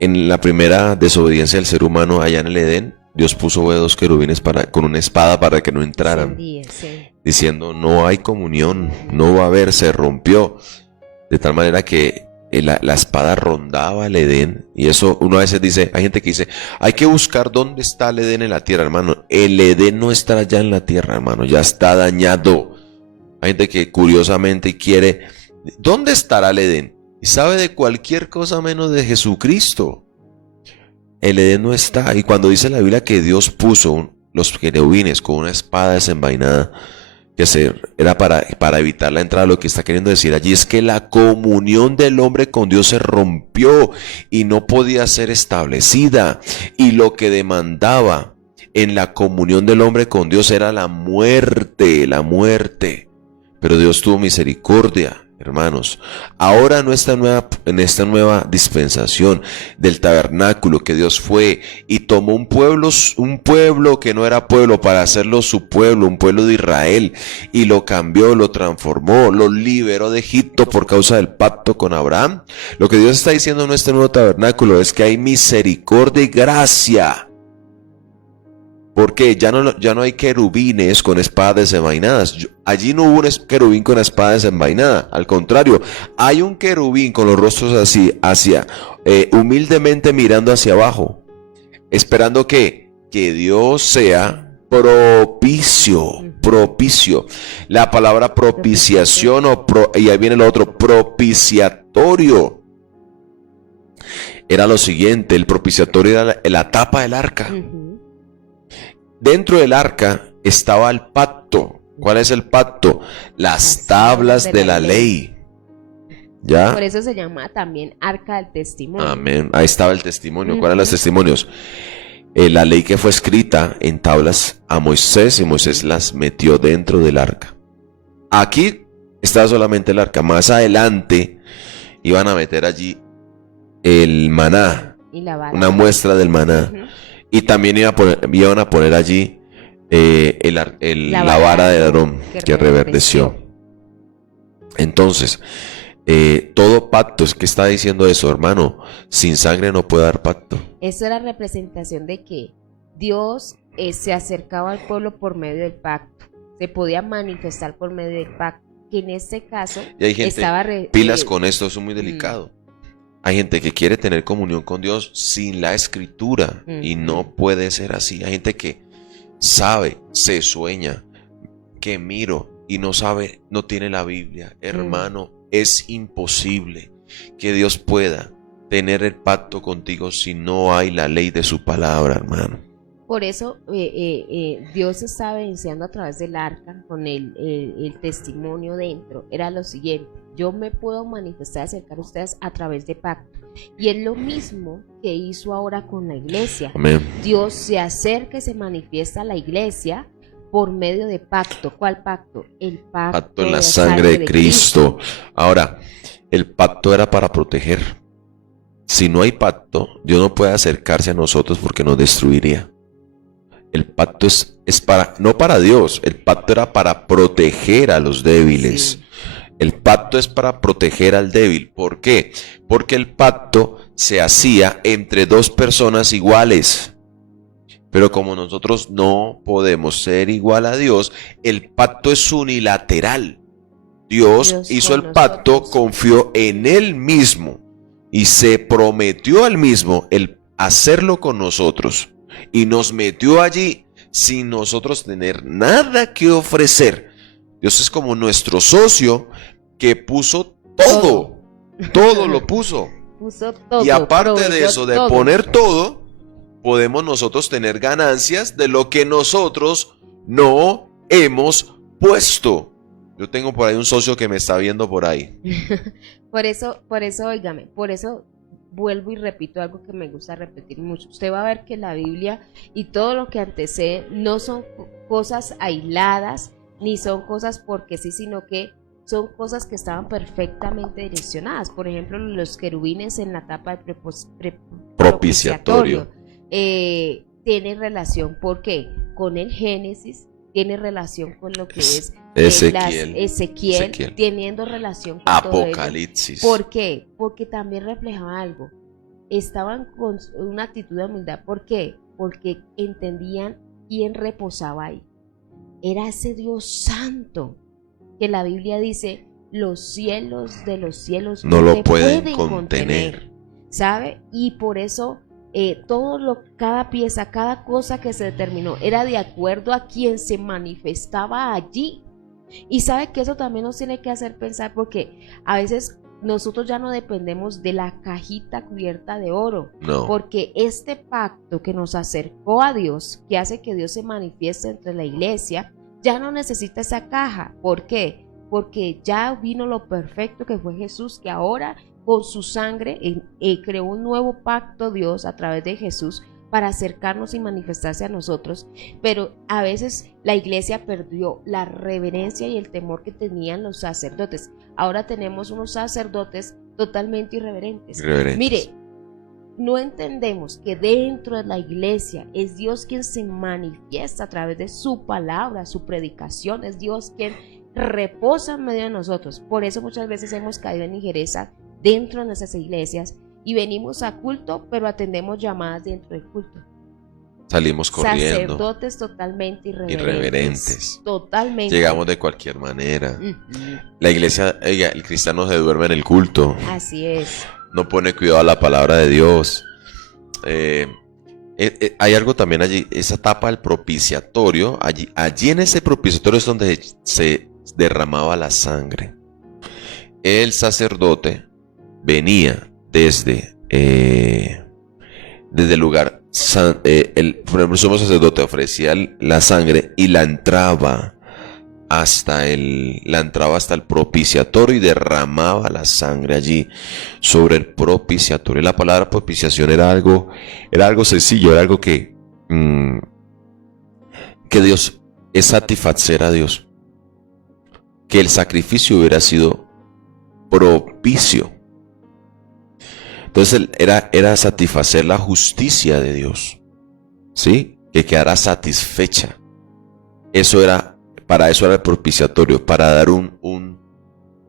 en la primera desobediencia del ser humano allá en el Edén, Dios puso 2 querubines con una espada para que no entraran, diciendo no hay comunión, no va a haber, se rompió, de tal manera que la espada rondaba el Edén. Y eso uno a veces dice, hay gente que dice, hay que buscar dónde está el Edén en la tierra, hermano. El Edén no está allá en la tierra, hermano, ya está dañado. Hay gente que curiosamente quiere, ¿dónde estará el Edén? Y sabe de cualquier cosa menos de Jesucristo. El Edén no está. Y cuando dice la Biblia que Dios puso los querubines con una espada desenvainada, que era para evitar la entrada, lo que está queriendo decir allí es que la comunión del hombre con Dios se rompió y no podía ser establecida. Y lo que demandaba en la comunión del hombre con Dios era la muerte. Pero Dios tuvo misericordia, hermanos. Ahora en esta nueva dispensación del tabernáculo, que Dios fue y tomó un pueblo que no era pueblo para hacerlo su pueblo, un pueblo de Israel, y lo cambió, lo transformó, lo liberó de Egipto por causa del pacto con Abraham. Lo que Dios está diciendo en este nuevo tabernáculo es que hay misericordia y gracia. Porque ya no hay querubines con espadas desenvainadas. Allí no hubo un querubín con espada desenvainada. Al contrario, hay un querubín con los rostros así, humildemente mirando hacia abajo, esperando que Dios sea propicio. La palabra propiciación y ahí viene lo otro, propiciatorio. Era lo siguiente, el propiciatorio era la tapa del arca. Dentro del arca estaba el pacto. ¿Cuál es el pacto? Las tablas de la ley. ¿Ya? Por eso se llama también arca del testimonio. Amén. Ahí estaba el testimonio. ¿Cuáles eran los testimonios? La ley que fue escrita en tablas a Moisés, y Moisés las metió dentro del arca. Aquí estaba solamente el arca. Más adelante iban a meter allí el maná, Y la vara. una muestra del maná. Y también iban a poner allí la vara de Aarón que reverdeció. Entonces, todo pacto, es que está diciendo eso, hermano, sin sangre no puede haber pacto. Eso era representación de que Dios se acercaba al pueblo por medio del pacto, se podía manifestar por medio del pacto, que en este caso Y hay gente, estaba pilas con esto, eso es muy delicado. Hay gente que quiere tener comunión con Dios sin la escritura y no puede ser así. Hay gente que sabe, se sueña, que miro y no sabe, no tiene la Biblia. Hermano, es imposible que Dios pueda tener el pacto contigo si no hay la ley de su palabra, hermano. Por eso Dios estaba evidenciando a través del arca con el testimonio dentro. Era lo siguiente: yo me puedo manifestar, acercar a ustedes a través de pacto. Y es lo mismo que hizo ahora con la iglesia. Amén. Dios se acerca y se manifiesta a la iglesia por medio de pacto. ¿Cuál pacto? El Pacto en la sangre de Cristo. Ahora, el pacto era para proteger. Si no hay pacto, Dios no puede acercarse a nosotros porque nos destruiría. El pacto es para, no para Dios, el pacto era para proteger a los débiles. Sí. El pacto es para proteger al débil. ¿Por qué? Porque el pacto se hacía entre dos personas iguales. Pero como nosotros no podemos ser igual a Dios, el pacto es unilateral. Dios hizo el pacto, nosotros. confió en Él mismo y se prometió al mismo el hacerlo con nosotros. Y nos metió allí sin nosotros tener nada que ofrecer. Dios es como nuestro socio que puso todo lo puso. Puso todo, Y aparte de proveyó eso, de todo. poner todo, podemos nosotros tener ganancias de lo que nosotros no hemos puesto. Yo tengo por ahí un socio que me está viendo por ahí. Por eso, óigame, por eso vuelvo y repito algo que me gusta repetir mucho. Usted va a ver que la Biblia y todo lo que antecede no son cosas aisladas, ni son cosas porque sí, sino que son cosas que estaban perfectamente direccionadas. Por ejemplo, los querubines en la etapa de propiciatorio. Tiene relación, ¿por qué? Con el Génesis, tiene relación con lo que es Ezequiel, teniendo relación con Apocalipsis. todo ello. ¿Por qué? Porque también reflejaba algo. Estaban con una actitud de humildad. ¿Por qué? Porque entendían quién reposaba ahí. Era ese Dios santo que la Biblia dice: los cielos de los cielos no lo te pueden contener. ¿Sabe? Y por eso cada pieza, cada cosa que se determinó era de acuerdo a quien se manifestaba allí. Y sabe que eso también nos tiene que hacer pensar, porque a veces nosotros ya no dependemos de la cajita cubierta de oro, No. porque este pacto que nos acercó a Dios, que hace que Dios se manifieste entre la iglesia, ya no necesita esa caja. ¿Por qué? Porque ya vino lo perfecto que fue Jesús, que ahora con su sangre creó un nuevo pacto Dios a través de Jesús para acercarnos y manifestarse a nosotros. Pero a veces la iglesia perdió la reverencia y el temor que tenían los sacerdotes. Ahora tenemos unos sacerdotes totalmente irreverentes. Mire, no entendemos que dentro de la iglesia es Dios quien se manifiesta a través de su palabra, su predicación. Es Dios quien reposa en medio de nosotros. Por eso muchas veces hemos caído en ligereza dentro de nuestras iglesias y venimos a culto, pero atendemos llamadas dentro del culto. Salimos corriendo. Sacerdotes totalmente irreverentes. Totalmente. Llegamos de cualquier manera. La iglesia, el cristiano se duerme en el culto. Así es. No pone cuidado a la palabra de Dios. Hay algo también allí, esa etapa del propiciatorio. Allí en ese propiciatorio es donde se derramaba la sangre. El sacerdote venía desde el lugar, por ejemplo, el sumo sacerdote ofrecía la sangre y la entraba hasta el propiciatorio y derramaba la sangre allí sobre el propiciatorio. La palabra propiciación era algo sencillo, era algo que Dios, es satisfacer a Dios, que el sacrificio hubiera sido propicio. Entonces era satisfacer la justicia de Dios, ¿sí? Que quedara satisfecha. Para eso era el propiciatorio, para dar un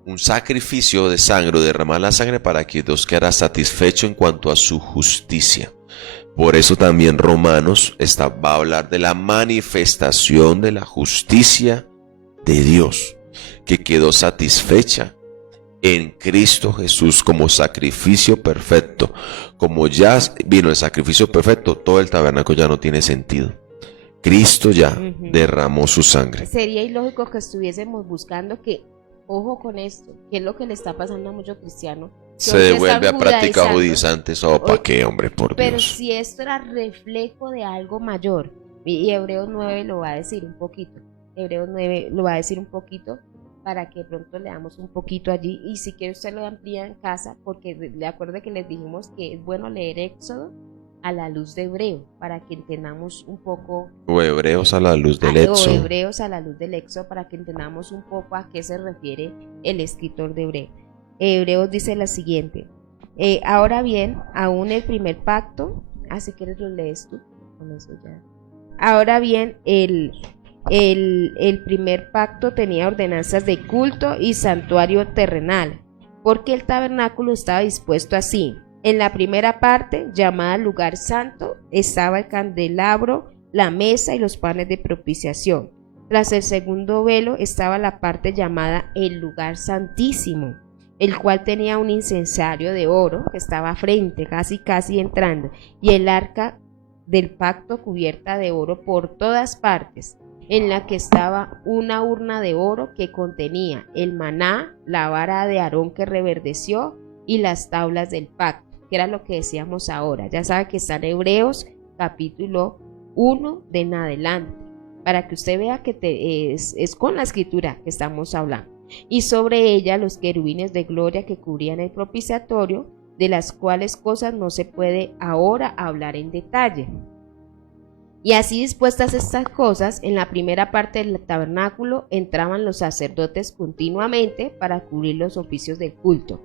un sacrificio de sangre, o derramar la sangre para que Dios quedara satisfecho en cuanto a su justicia. Por eso también Romanos va a hablar de la manifestación de la justicia de Dios, que quedó satisfecha en Cristo Jesús como sacrificio perfecto. Como ya vino el sacrificio perfecto, todo el tabernáculo ya no tiene sentido. Cristo ya derramó su sangre. Sería ilógico que estuviésemos buscando que, ojo con esto, que es lo que le está pasando a muchos cristianos. Se vuelve a práctica judizante. ¿Eso para qué, hombre? Por Pero Dios. si esto era reflejo de algo mayor, y Hebreos 9 lo va a decir un poquito. Hebreos 9 lo va a decir un poquito para que pronto leamos un poquito allí. Y si quiere usted lo amplía en casa, porque de acuerdo que les dijimos que es bueno leer Éxodo a la luz de Hebreo, para que entendamos un poco. O Hebreos a la luz del O Éxodo. Hebreos a la luz del Éxodo, para que entendamos un poco a qué se refiere el escritor de Hebreo. Hebreos dice la siguiente: ahora bien, aún el primer pacto, si quieres lo lees tú, con eso ya. Ahora bien, el primer pacto tenía ordenanzas de culto y santuario terrenal, porque el tabernáculo estaba dispuesto así. En la primera parte, llamada lugar santo, estaba el candelabro, la mesa y los panes de propiciación. Tras el segundo velo estaba la parte llamada el lugar santísimo, el cual tenía un incensario de oro que estaba frente, casi entrando, y el arca del pacto cubierta de oro por todas partes, en la que estaba una urna de oro que contenía el maná, la vara de Aarón que reverdeció y las tablas del pacto, que era lo que decíamos ahora. Ya sabe que está en Hebreos capítulo 1 de en adelante, para que usted vea que es con la escritura que estamos hablando. Y sobre ella los querubines de gloria que cubrían el propiciatorio, de las cuales cosas no se puede ahora hablar en detalle. Y así dispuestas estas cosas, en la primera parte del tabernáculo entraban los sacerdotes continuamente para cubrir los oficios del culto.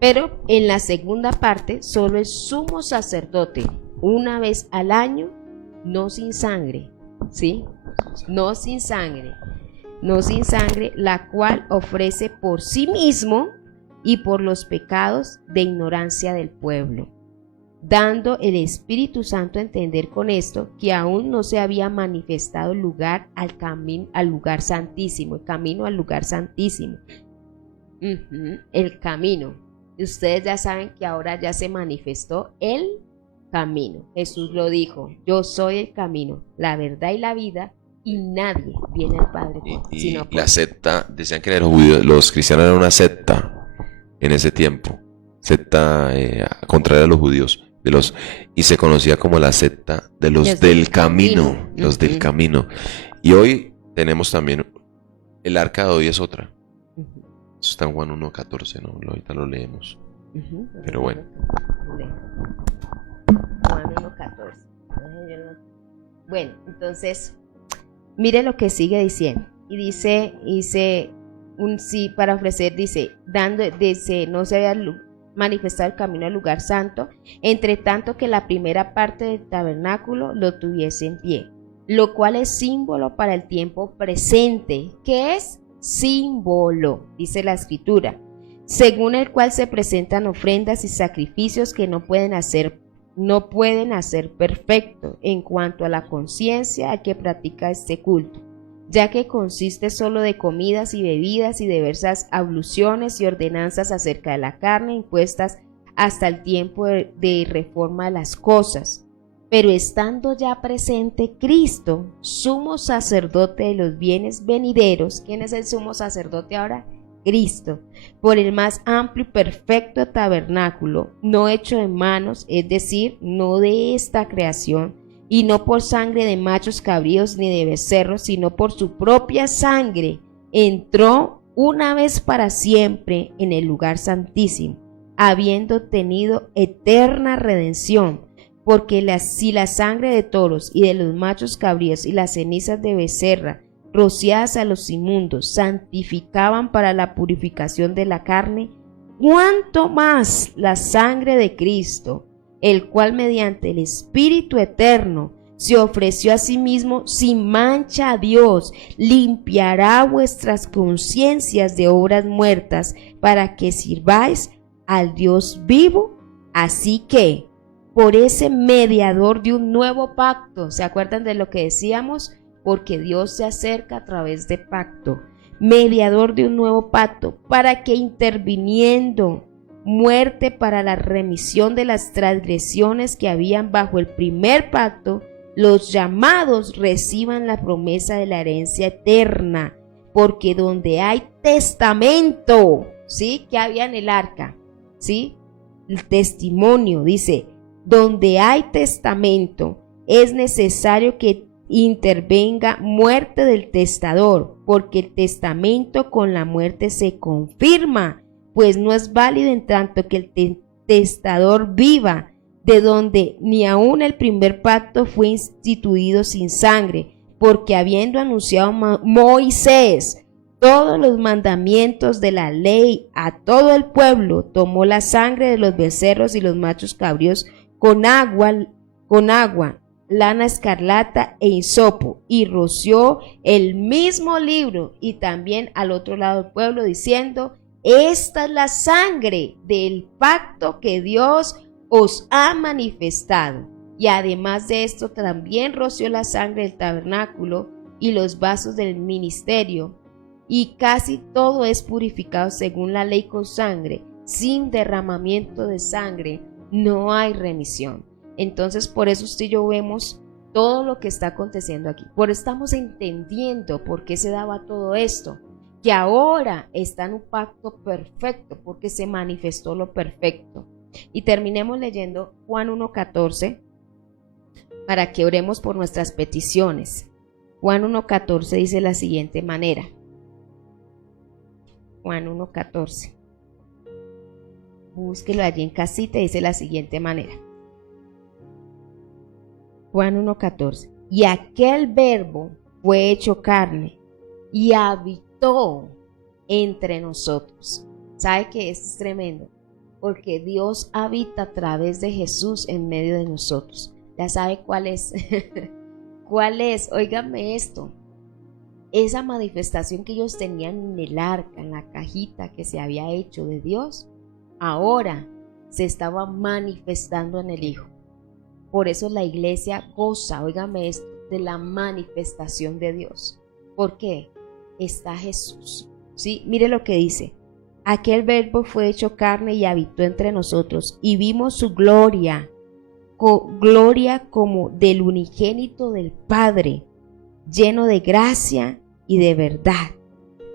Pero en la segunda parte, solo el sumo sacerdote, una vez al año, no sin sangre, ¿sí? No sin sangre, la cual ofrece por sí mismo y por los pecados de ignorancia del pueblo, dando el Espíritu Santo a entender con esto que aún no se había manifestado el lugar al lugar santísimo, el camino al lugar santísimo. El camino. Ustedes ya saben que ahora ya se manifestó el camino. Jesús lo dijo: yo soy el camino, la verdad y la vida, y nadie viene al Padre sino por la secta, decían que los judíos, los cristianos eran una secta en ese tiempo, secta contraria a los judíos, y se conocía como la secta de los del camino, los del camino. Y hoy tenemos también el arca de hoy es otra. Eso está en Juan 1:14, ¿no? Ahorita lo leemos. Pero bueno. Juan 1:14. Bueno, entonces, mire lo que sigue diciendo. Y dice un sí para ofrecer, dice, no se había manifestado el camino al lugar santo, entre tanto que la primera parte del tabernáculo lo tuviese en pie, lo cual es símbolo para el tiempo presente. ¿Qué es? Símbolo, dice la escritura, según el cual se presentan ofrendas y sacrificios que no pueden hacer perfecto en cuanto a la conciencia al que practica este culto, ya que consiste solo de comidas y bebidas y diversas abluciones y ordenanzas acerca de la carne impuestas hasta el tiempo de reforma de las cosas. Pero estando ya presente Cristo, sumo sacerdote de los bienes venideros. ¿Quién es el sumo sacerdote ahora? Cristo, por el más amplio y perfecto tabernáculo, no hecho de manos, es decir, no de esta creación, y no por sangre de machos cabríos ni de becerros, sino por su propia sangre, entró una vez para siempre en el lugar santísimo, habiendo tenido eterna redención. Porque si la sangre de toros y de los machos cabríos y las cenizas de becerra rociadas a los inmundos santificaban para la purificación de la carne, cuánto más la sangre de Cristo, el cual mediante el Espíritu eterno se ofreció a sí mismo sin mancha a Dios, limpiará vuestras conciencias de obras muertas para que sirváis al Dios vivo. Así que, por ese mediador de un nuevo pacto, ¿se acuerdan de lo que decíamos? Porque Dios se acerca a través de pacto, mediador de un nuevo pacto, para que interviniendo muerte para la remisión de las transgresiones que habían bajo el primer pacto, los llamados reciban la promesa de la herencia eterna, porque donde hay testamento, ¿sí? Que había en el arca, ¿sí? El testimonio, dice, donde hay testamento, es necesario que intervenga muerte del testador, porque el testamento con la muerte se confirma, pues no es válido en tanto que el testador viva, de donde ni aun el primer pacto fue instituido sin sangre, porque habiendo anunciado Moisés todos los mandamientos de la ley a todo el pueblo, tomó la sangre de los becerros y los machos cabríos con agua, lana escarlata e hisopo, y roció el mismo libro y también al otro lado del pueblo, diciendo: esta es la sangre del pacto que Dios os ha manifestado. Y además de esto también roció la sangre del tabernáculo y los vasos del ministerio, y casi todo es purificado según la ley con sangre. Sin derramamiento de sangre no hay remisión. Entonces, por eso usted y yo vemos todo lo que está aconteciendo aquí. Por eso estamos entendiendo por qué se daba todo esto, que ahora está en un pacto perfecto, porque se manifestó lo perfecto. Y terminemos leyendo Juan 1:14 para que oremos por nuestras peticiones. Juan 1:14 dice de la siguiente manera. Juan 1:14. Búsquelo allí en casita, dice de la siguiente manera. Juan 1:14. Y aquel verbo fue hecho carne y habitó entre nosotros. ¿Sabe que esto es tremendo? Porque Dios habita a través de Jesús en medio de nosotros. ¿Ya sabe cuál es? ¿Cuál es? Óigame esto. Esa manifestación que ellos tenían en el arca, en la cajita que se había hecho de Dios, ahora se estaba manifestando en el Hijo. Por eso la iglesia goza, óigame esto, de la manifestación de Dios. ¿Por qué? Está Jesús. ¿Sí? Mire lo que dice. Aquel verbo fue hecho carne y habitó entre nosotros, y vimos su gloria, gloria como del unigénito del Padre, lleno de gracia y de verdad.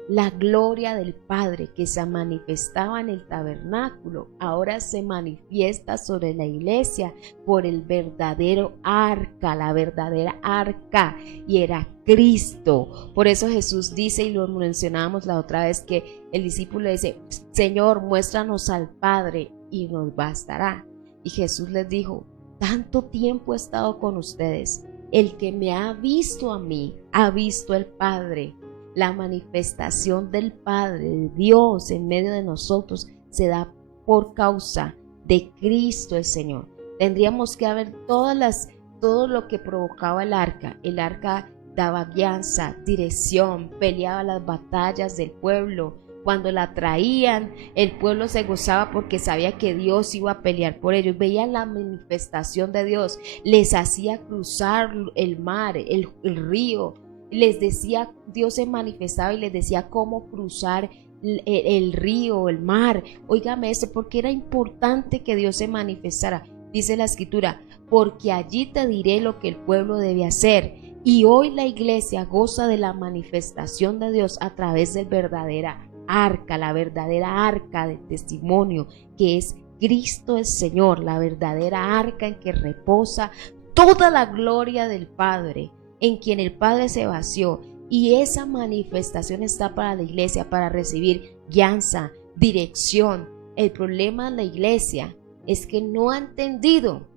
La gloria del Padre que se manifestaba en el tabernáculo, ahora se manifiesta sobre la iglesia por el verdadero arca, la verdadera arca, y era Cristo. Por eso Jesús dice, y lo mencionábamos la otra vez, que el discípulo dice: Señor, muéstranos al Padre y nos bastará. Y Jesús les dijo: tanto tiempo he estado con ustedes, el que me ha visto a mí, ha visto al Padre. La manifestación del Padre, de Dios en medio de nosotros, se da por causa de Cristo el Señor. Tendríamos que ver todo lo que provocaba el arca. El arca daba guianza, dirección, peleaba las batallas del pueblo. Cuando la traían, el pueblo se gozaba porque sabía que Dios iba a pelear por ellos. Veían la manifestación de Dios, les hacía cruzar el mar, el río. Les decía, Dios se manifestaba y les decía cómo cruzar el río, el mar. Óigame esto, porque era importante que Dios se manifestara. Dice la Escritura: porque allí te diré lo que el pueblo debe hacer. Y hoy la iglesia goza de la manifestación de Dios a través del verdadera arca, la verdadera arca de testimonio, que es Cristo el Señor, la verdadera arca en que reposa toda la gloria del Padre, en quien el Padre se vació. Y esa manifestación está para la iglesia, para recibir guianza, dirección. El problema de la iglesia es que no ha entendido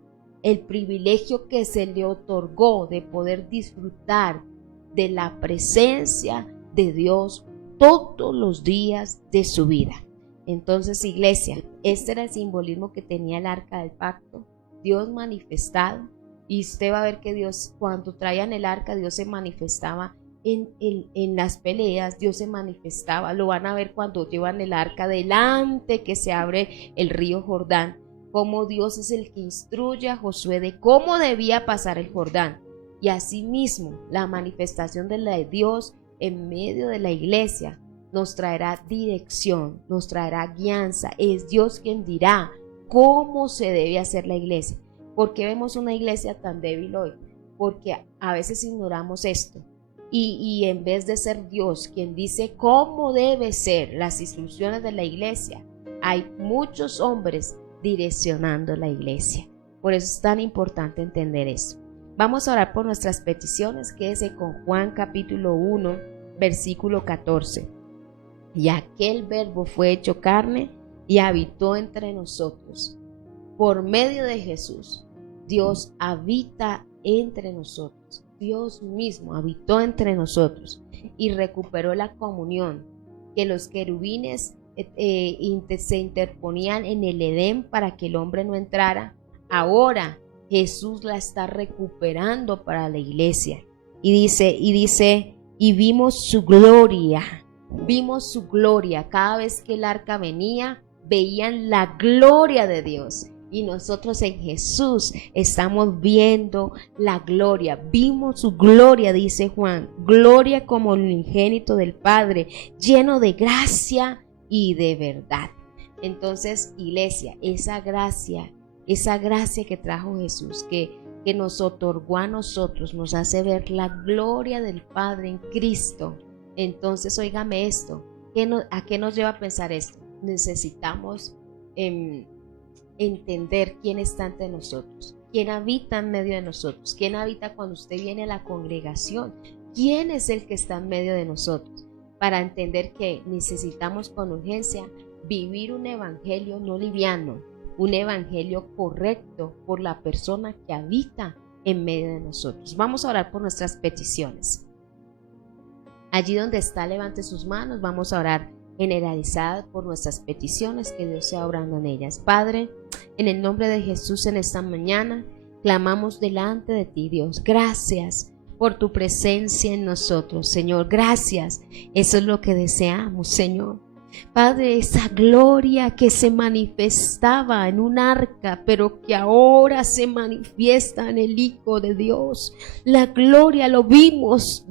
el privilegio que se le otorgó de poder disfrutar de la presencia de Dios todos los días de su vida. Entonces, iglesia, este era el simbolismo que tenía el arca del pacto, Dios manifestado, Y usted va a ver que Dios, cuando traían el arca, Dios se manifestaba en las peleas, Dios se manifestaba. Lo van a ver cuando llevan el arca delante que se abre el río Jordán, como Dios es el que instruye a Josué de cómo debía pasar el Jordán. Y asimismo, la manifestación de la de Dios en medio de la iglesia nos traerá dirección, nos traerá guianza. Es Dios quien dirá cómo se debe hacer la iglesia. ¿Por qué vemos una iglesia tan débil hoy? Porque a veces ignoramos esto. Y en vez de ser Dios quien dice cómo debe ser las instrucciones de la iglesia, hay muchos hombres direccionando la iglesia. Por eso es tan importante entender eso. Vamos a orar por nuestras peticiones. Quédese con Juan capítulo 1, versículo 14. Y aquel verbo fue hecho carne y habitó entre nosotros. Por medio de Jesús, Dios habita entre nosotros. Dios mismo habitó entre nosotros y recuperó la comunión que los querubines se interponían en el Edén para que el hombre no entrara. Ahora Jesús la está recuperando para la iglesia. Y dice, y vimos su gloria. Vimos su gloria. Cada vez que el arca venía, veían la gloria de Dios. Y nosotros en Jesús estamos viendo la gloria. Vimos su gloria, dice Juan. Gloria como el unigénito del Padre, lleno de gracia y de verdad. Entonces, iglesia, esa gracia que trajo Jesús, que nos otorgó a nosotros, nos hace ver la gloria del Padre en Cristo. Entonces, óigame esto. ¿A qué nos lleva a pensar esto? Necesitamos entender quién está entre nosotros, quién habita en medio de nosotros, quién habita cuando usted viene a la congregación, quién es el que está en medio de nosotros, para entender que necesitamos con urgencia vivir un evangelio no liviano, un evangelio correcto por la persona que habita en medio de nosotros. Vamos a orar por nuestras peticiones. Allí donde está, levante sus manos. Vamos a orar generalizada por nuestras peticiones, que Dios sea obrando en ellas. Padre, en el nombre de Jesús, en esta mañana clamamos delante de ti, Dios. Gracias por tu presencia en nosotros, Señor. Gracias. Eso es lo que deseamos, Señor. Padre, esa gloria que se manifestaba en un arca, pero que ahora se manifiesta en el Hijo de Dios. La gloria lo vimos,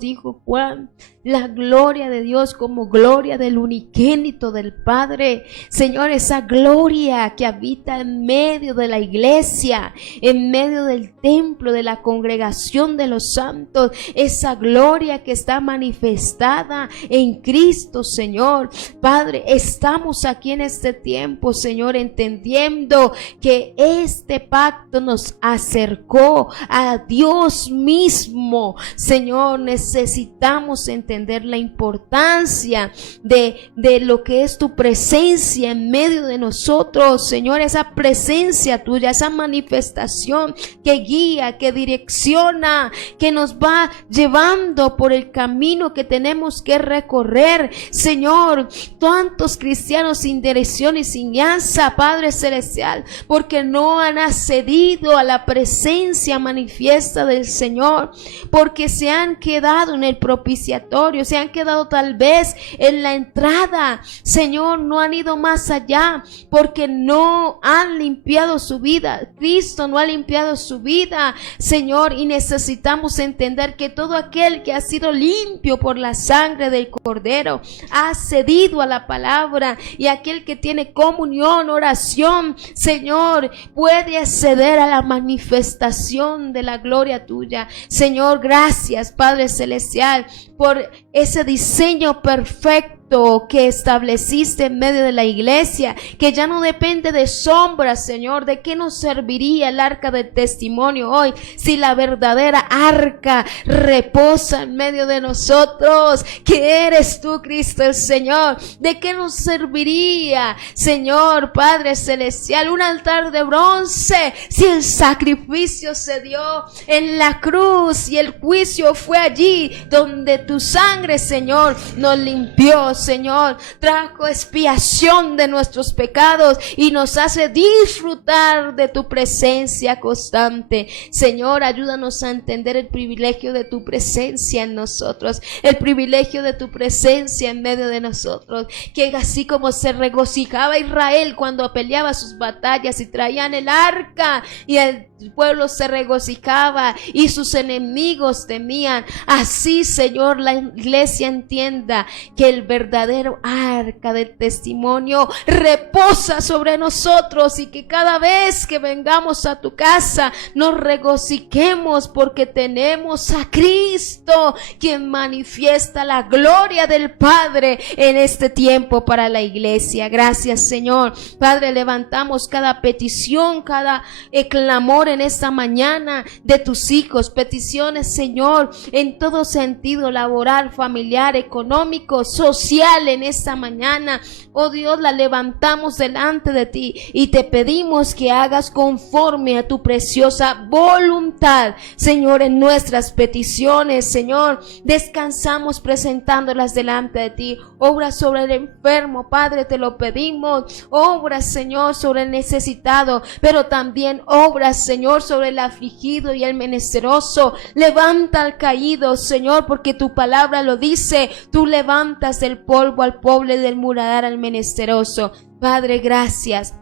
dijo Juan. La gloria de Dios como gloria del unigénito del Padre. Señor, esa gloria que habita en medio de la iglesia, en medio del templo, de la congregación de los santos. Esa gloria que está manifestada en Cristo, Señor. Padre, estamos aquí en este tiempo, Señor, entendiendo que este pacto nos acercó a Dios mismo. Señor, necesitamos entender la importancia de lo que es tu presencia en medio de nosotros, Señor, esa presencia tuya, esa manifestación que guía, que direcciona, que nos va llevando por el camino que tenemos que recorrer. Señor, tantos cristianos sin dirección y sin guianza, Padre Celestial, porque no han accedido a la presencia manifiesta del Señor, porque se han quedado en el propiciatorio, se han quedado tal vez en la entrada, Señor, no han ido más allá, porque no han limpiado su vida. Cristo no ha limpiado su vida, Señor, y necesitamos entender que todo aquel que ha sido limpio por la sangre del Cordero ha accedido a la palabra, y aquel que tiene comunión, oración, Señor, puede acceder a la manifestación de la gloria tuya. Señor, gracias, Padre Celestial, por ese diseño perfecto que estableciste en medio de la iglesia, que ya no depende de sombras, Señor. ¿De qué nos serviría el arca del testimonio hoy si la verdadera arca reposa en medio de nosotros, que eres tú, Cristo el Señor? ¿De qué nos serviría, Señor, Padre Celestial, un altar de bronce si el sacrificio se dio en la cruz y el juicio fue allí donde tu sangre, Señor, nos limpió, Señor, trajo expiación de nuestros pecados y nos hace disfrutar de tu presencia constante. Señor, ayúdanos a entender el privilegio de tu presencia en nosotros, el privilegio de tu presencia en medio de nosotros, que así como se regocijaba Israel cuando peleaba sus batallas y traían el arca y el pueblo se regocijaba y sus enemigos temían, así, Señor, la iglesia entienda que el verdadero arca del testimonio reposa sobre nosotros y que cada vez que vengamos a tu casa nos regocijemos porque tenemos a Cristo, quien manifiesta la gloria del Padre en este tiempo para la iglesia. Gracias, Señor. Padre, levantamos cada petición, cada clamor en esta mañana de tus hijos, peticiones, Señor, en todo sentido, laboral, familiar, económico, social, en esta mañana. Oh Dios, la levantamos delante de ti y te pedimos que hagas conforme a tu preciosa voluntad, Señor, en nuestras peticiones. Señor, descansamos presentándolas delante de ti. Obra sobre el enfermo, Padre, te lo pedimos. Obra, Señor, sobre el necesitado, pero también obra, Señor, sobre el afligido y el menesteroso. Levanta al caído, Señor, porque tu palabra lo dice. Tú levantas del polvo al pobre, del muladar al menesteroso. Padre, gracias,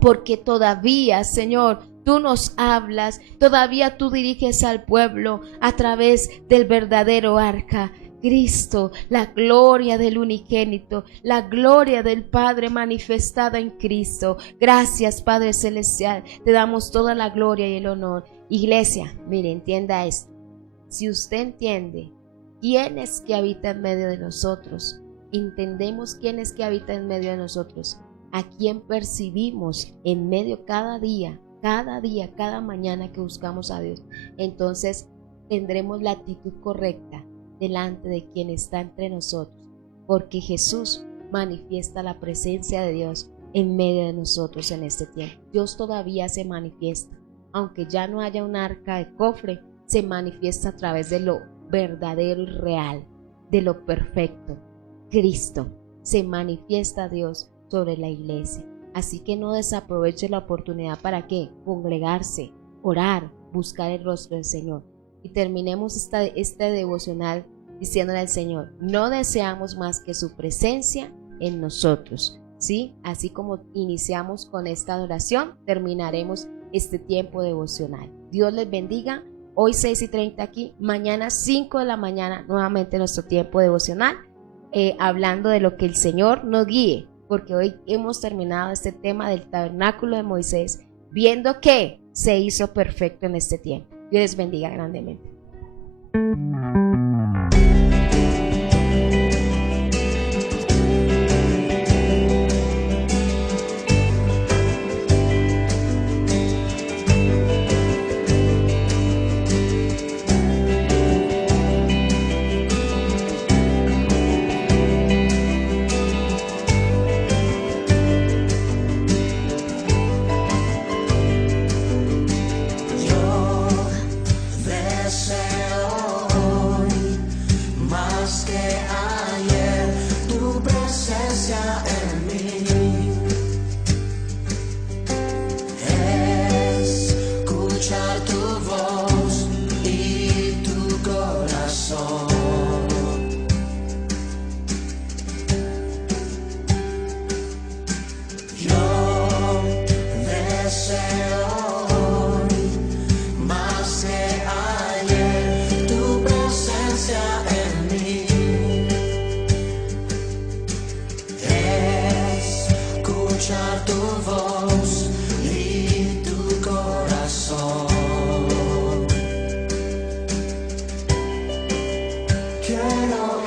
porque todavía, Señor, tú nos hablas, todavía tú diriges al pueblo a través del verdadero arca, Cristo, la gloria del unigénito, la gloria del Padre manifestada en Cristo. Gracias, Padre Celestial, te damos toda la gloria y el honor. Iglesia, mire, entienda esto. Si usted entiende quién es que habita en medio de nosotros, entendemos quién es que habita en medio de nosotros, a quién percibimos en medio cada día, cada mañana que buscamos a Dios, entonces tendremos la actitud correcta delante de quien está entre nosotros, porque Jesús manifiesta la presencia de Dios en medio de nosotros en este tiempo. Dios todavía se manifiesta, aunque ya no haya un arca de cofre, se manifiesta a través de lo verdadero y real, de lo perfecto. Cristo, se manifiesta Dios sobre la iglesia. Así que no desaproveche la oportunidad. ¿Para qué? Congregarse, orar, buscar el rostro del Señor. Y terminemos este devocional diciéndole al Señor, no deseamos más que su presencia en nosotros, ¿sí? Así como iniciamos con esta adoración, terminaremos este tiempo devocional. Dios les bendiga. Hoy 6:30 aquí, mañana 5 de la mañana, nuevamente nuestro tiempo devocional, hablando de lo que el Señor nos guíe, porque hoy hemos terminado este tema del tabernáculo de Moisés, viendo que se hizo perfecto en este tiempo. Dios les bendiga grandemente. Quiero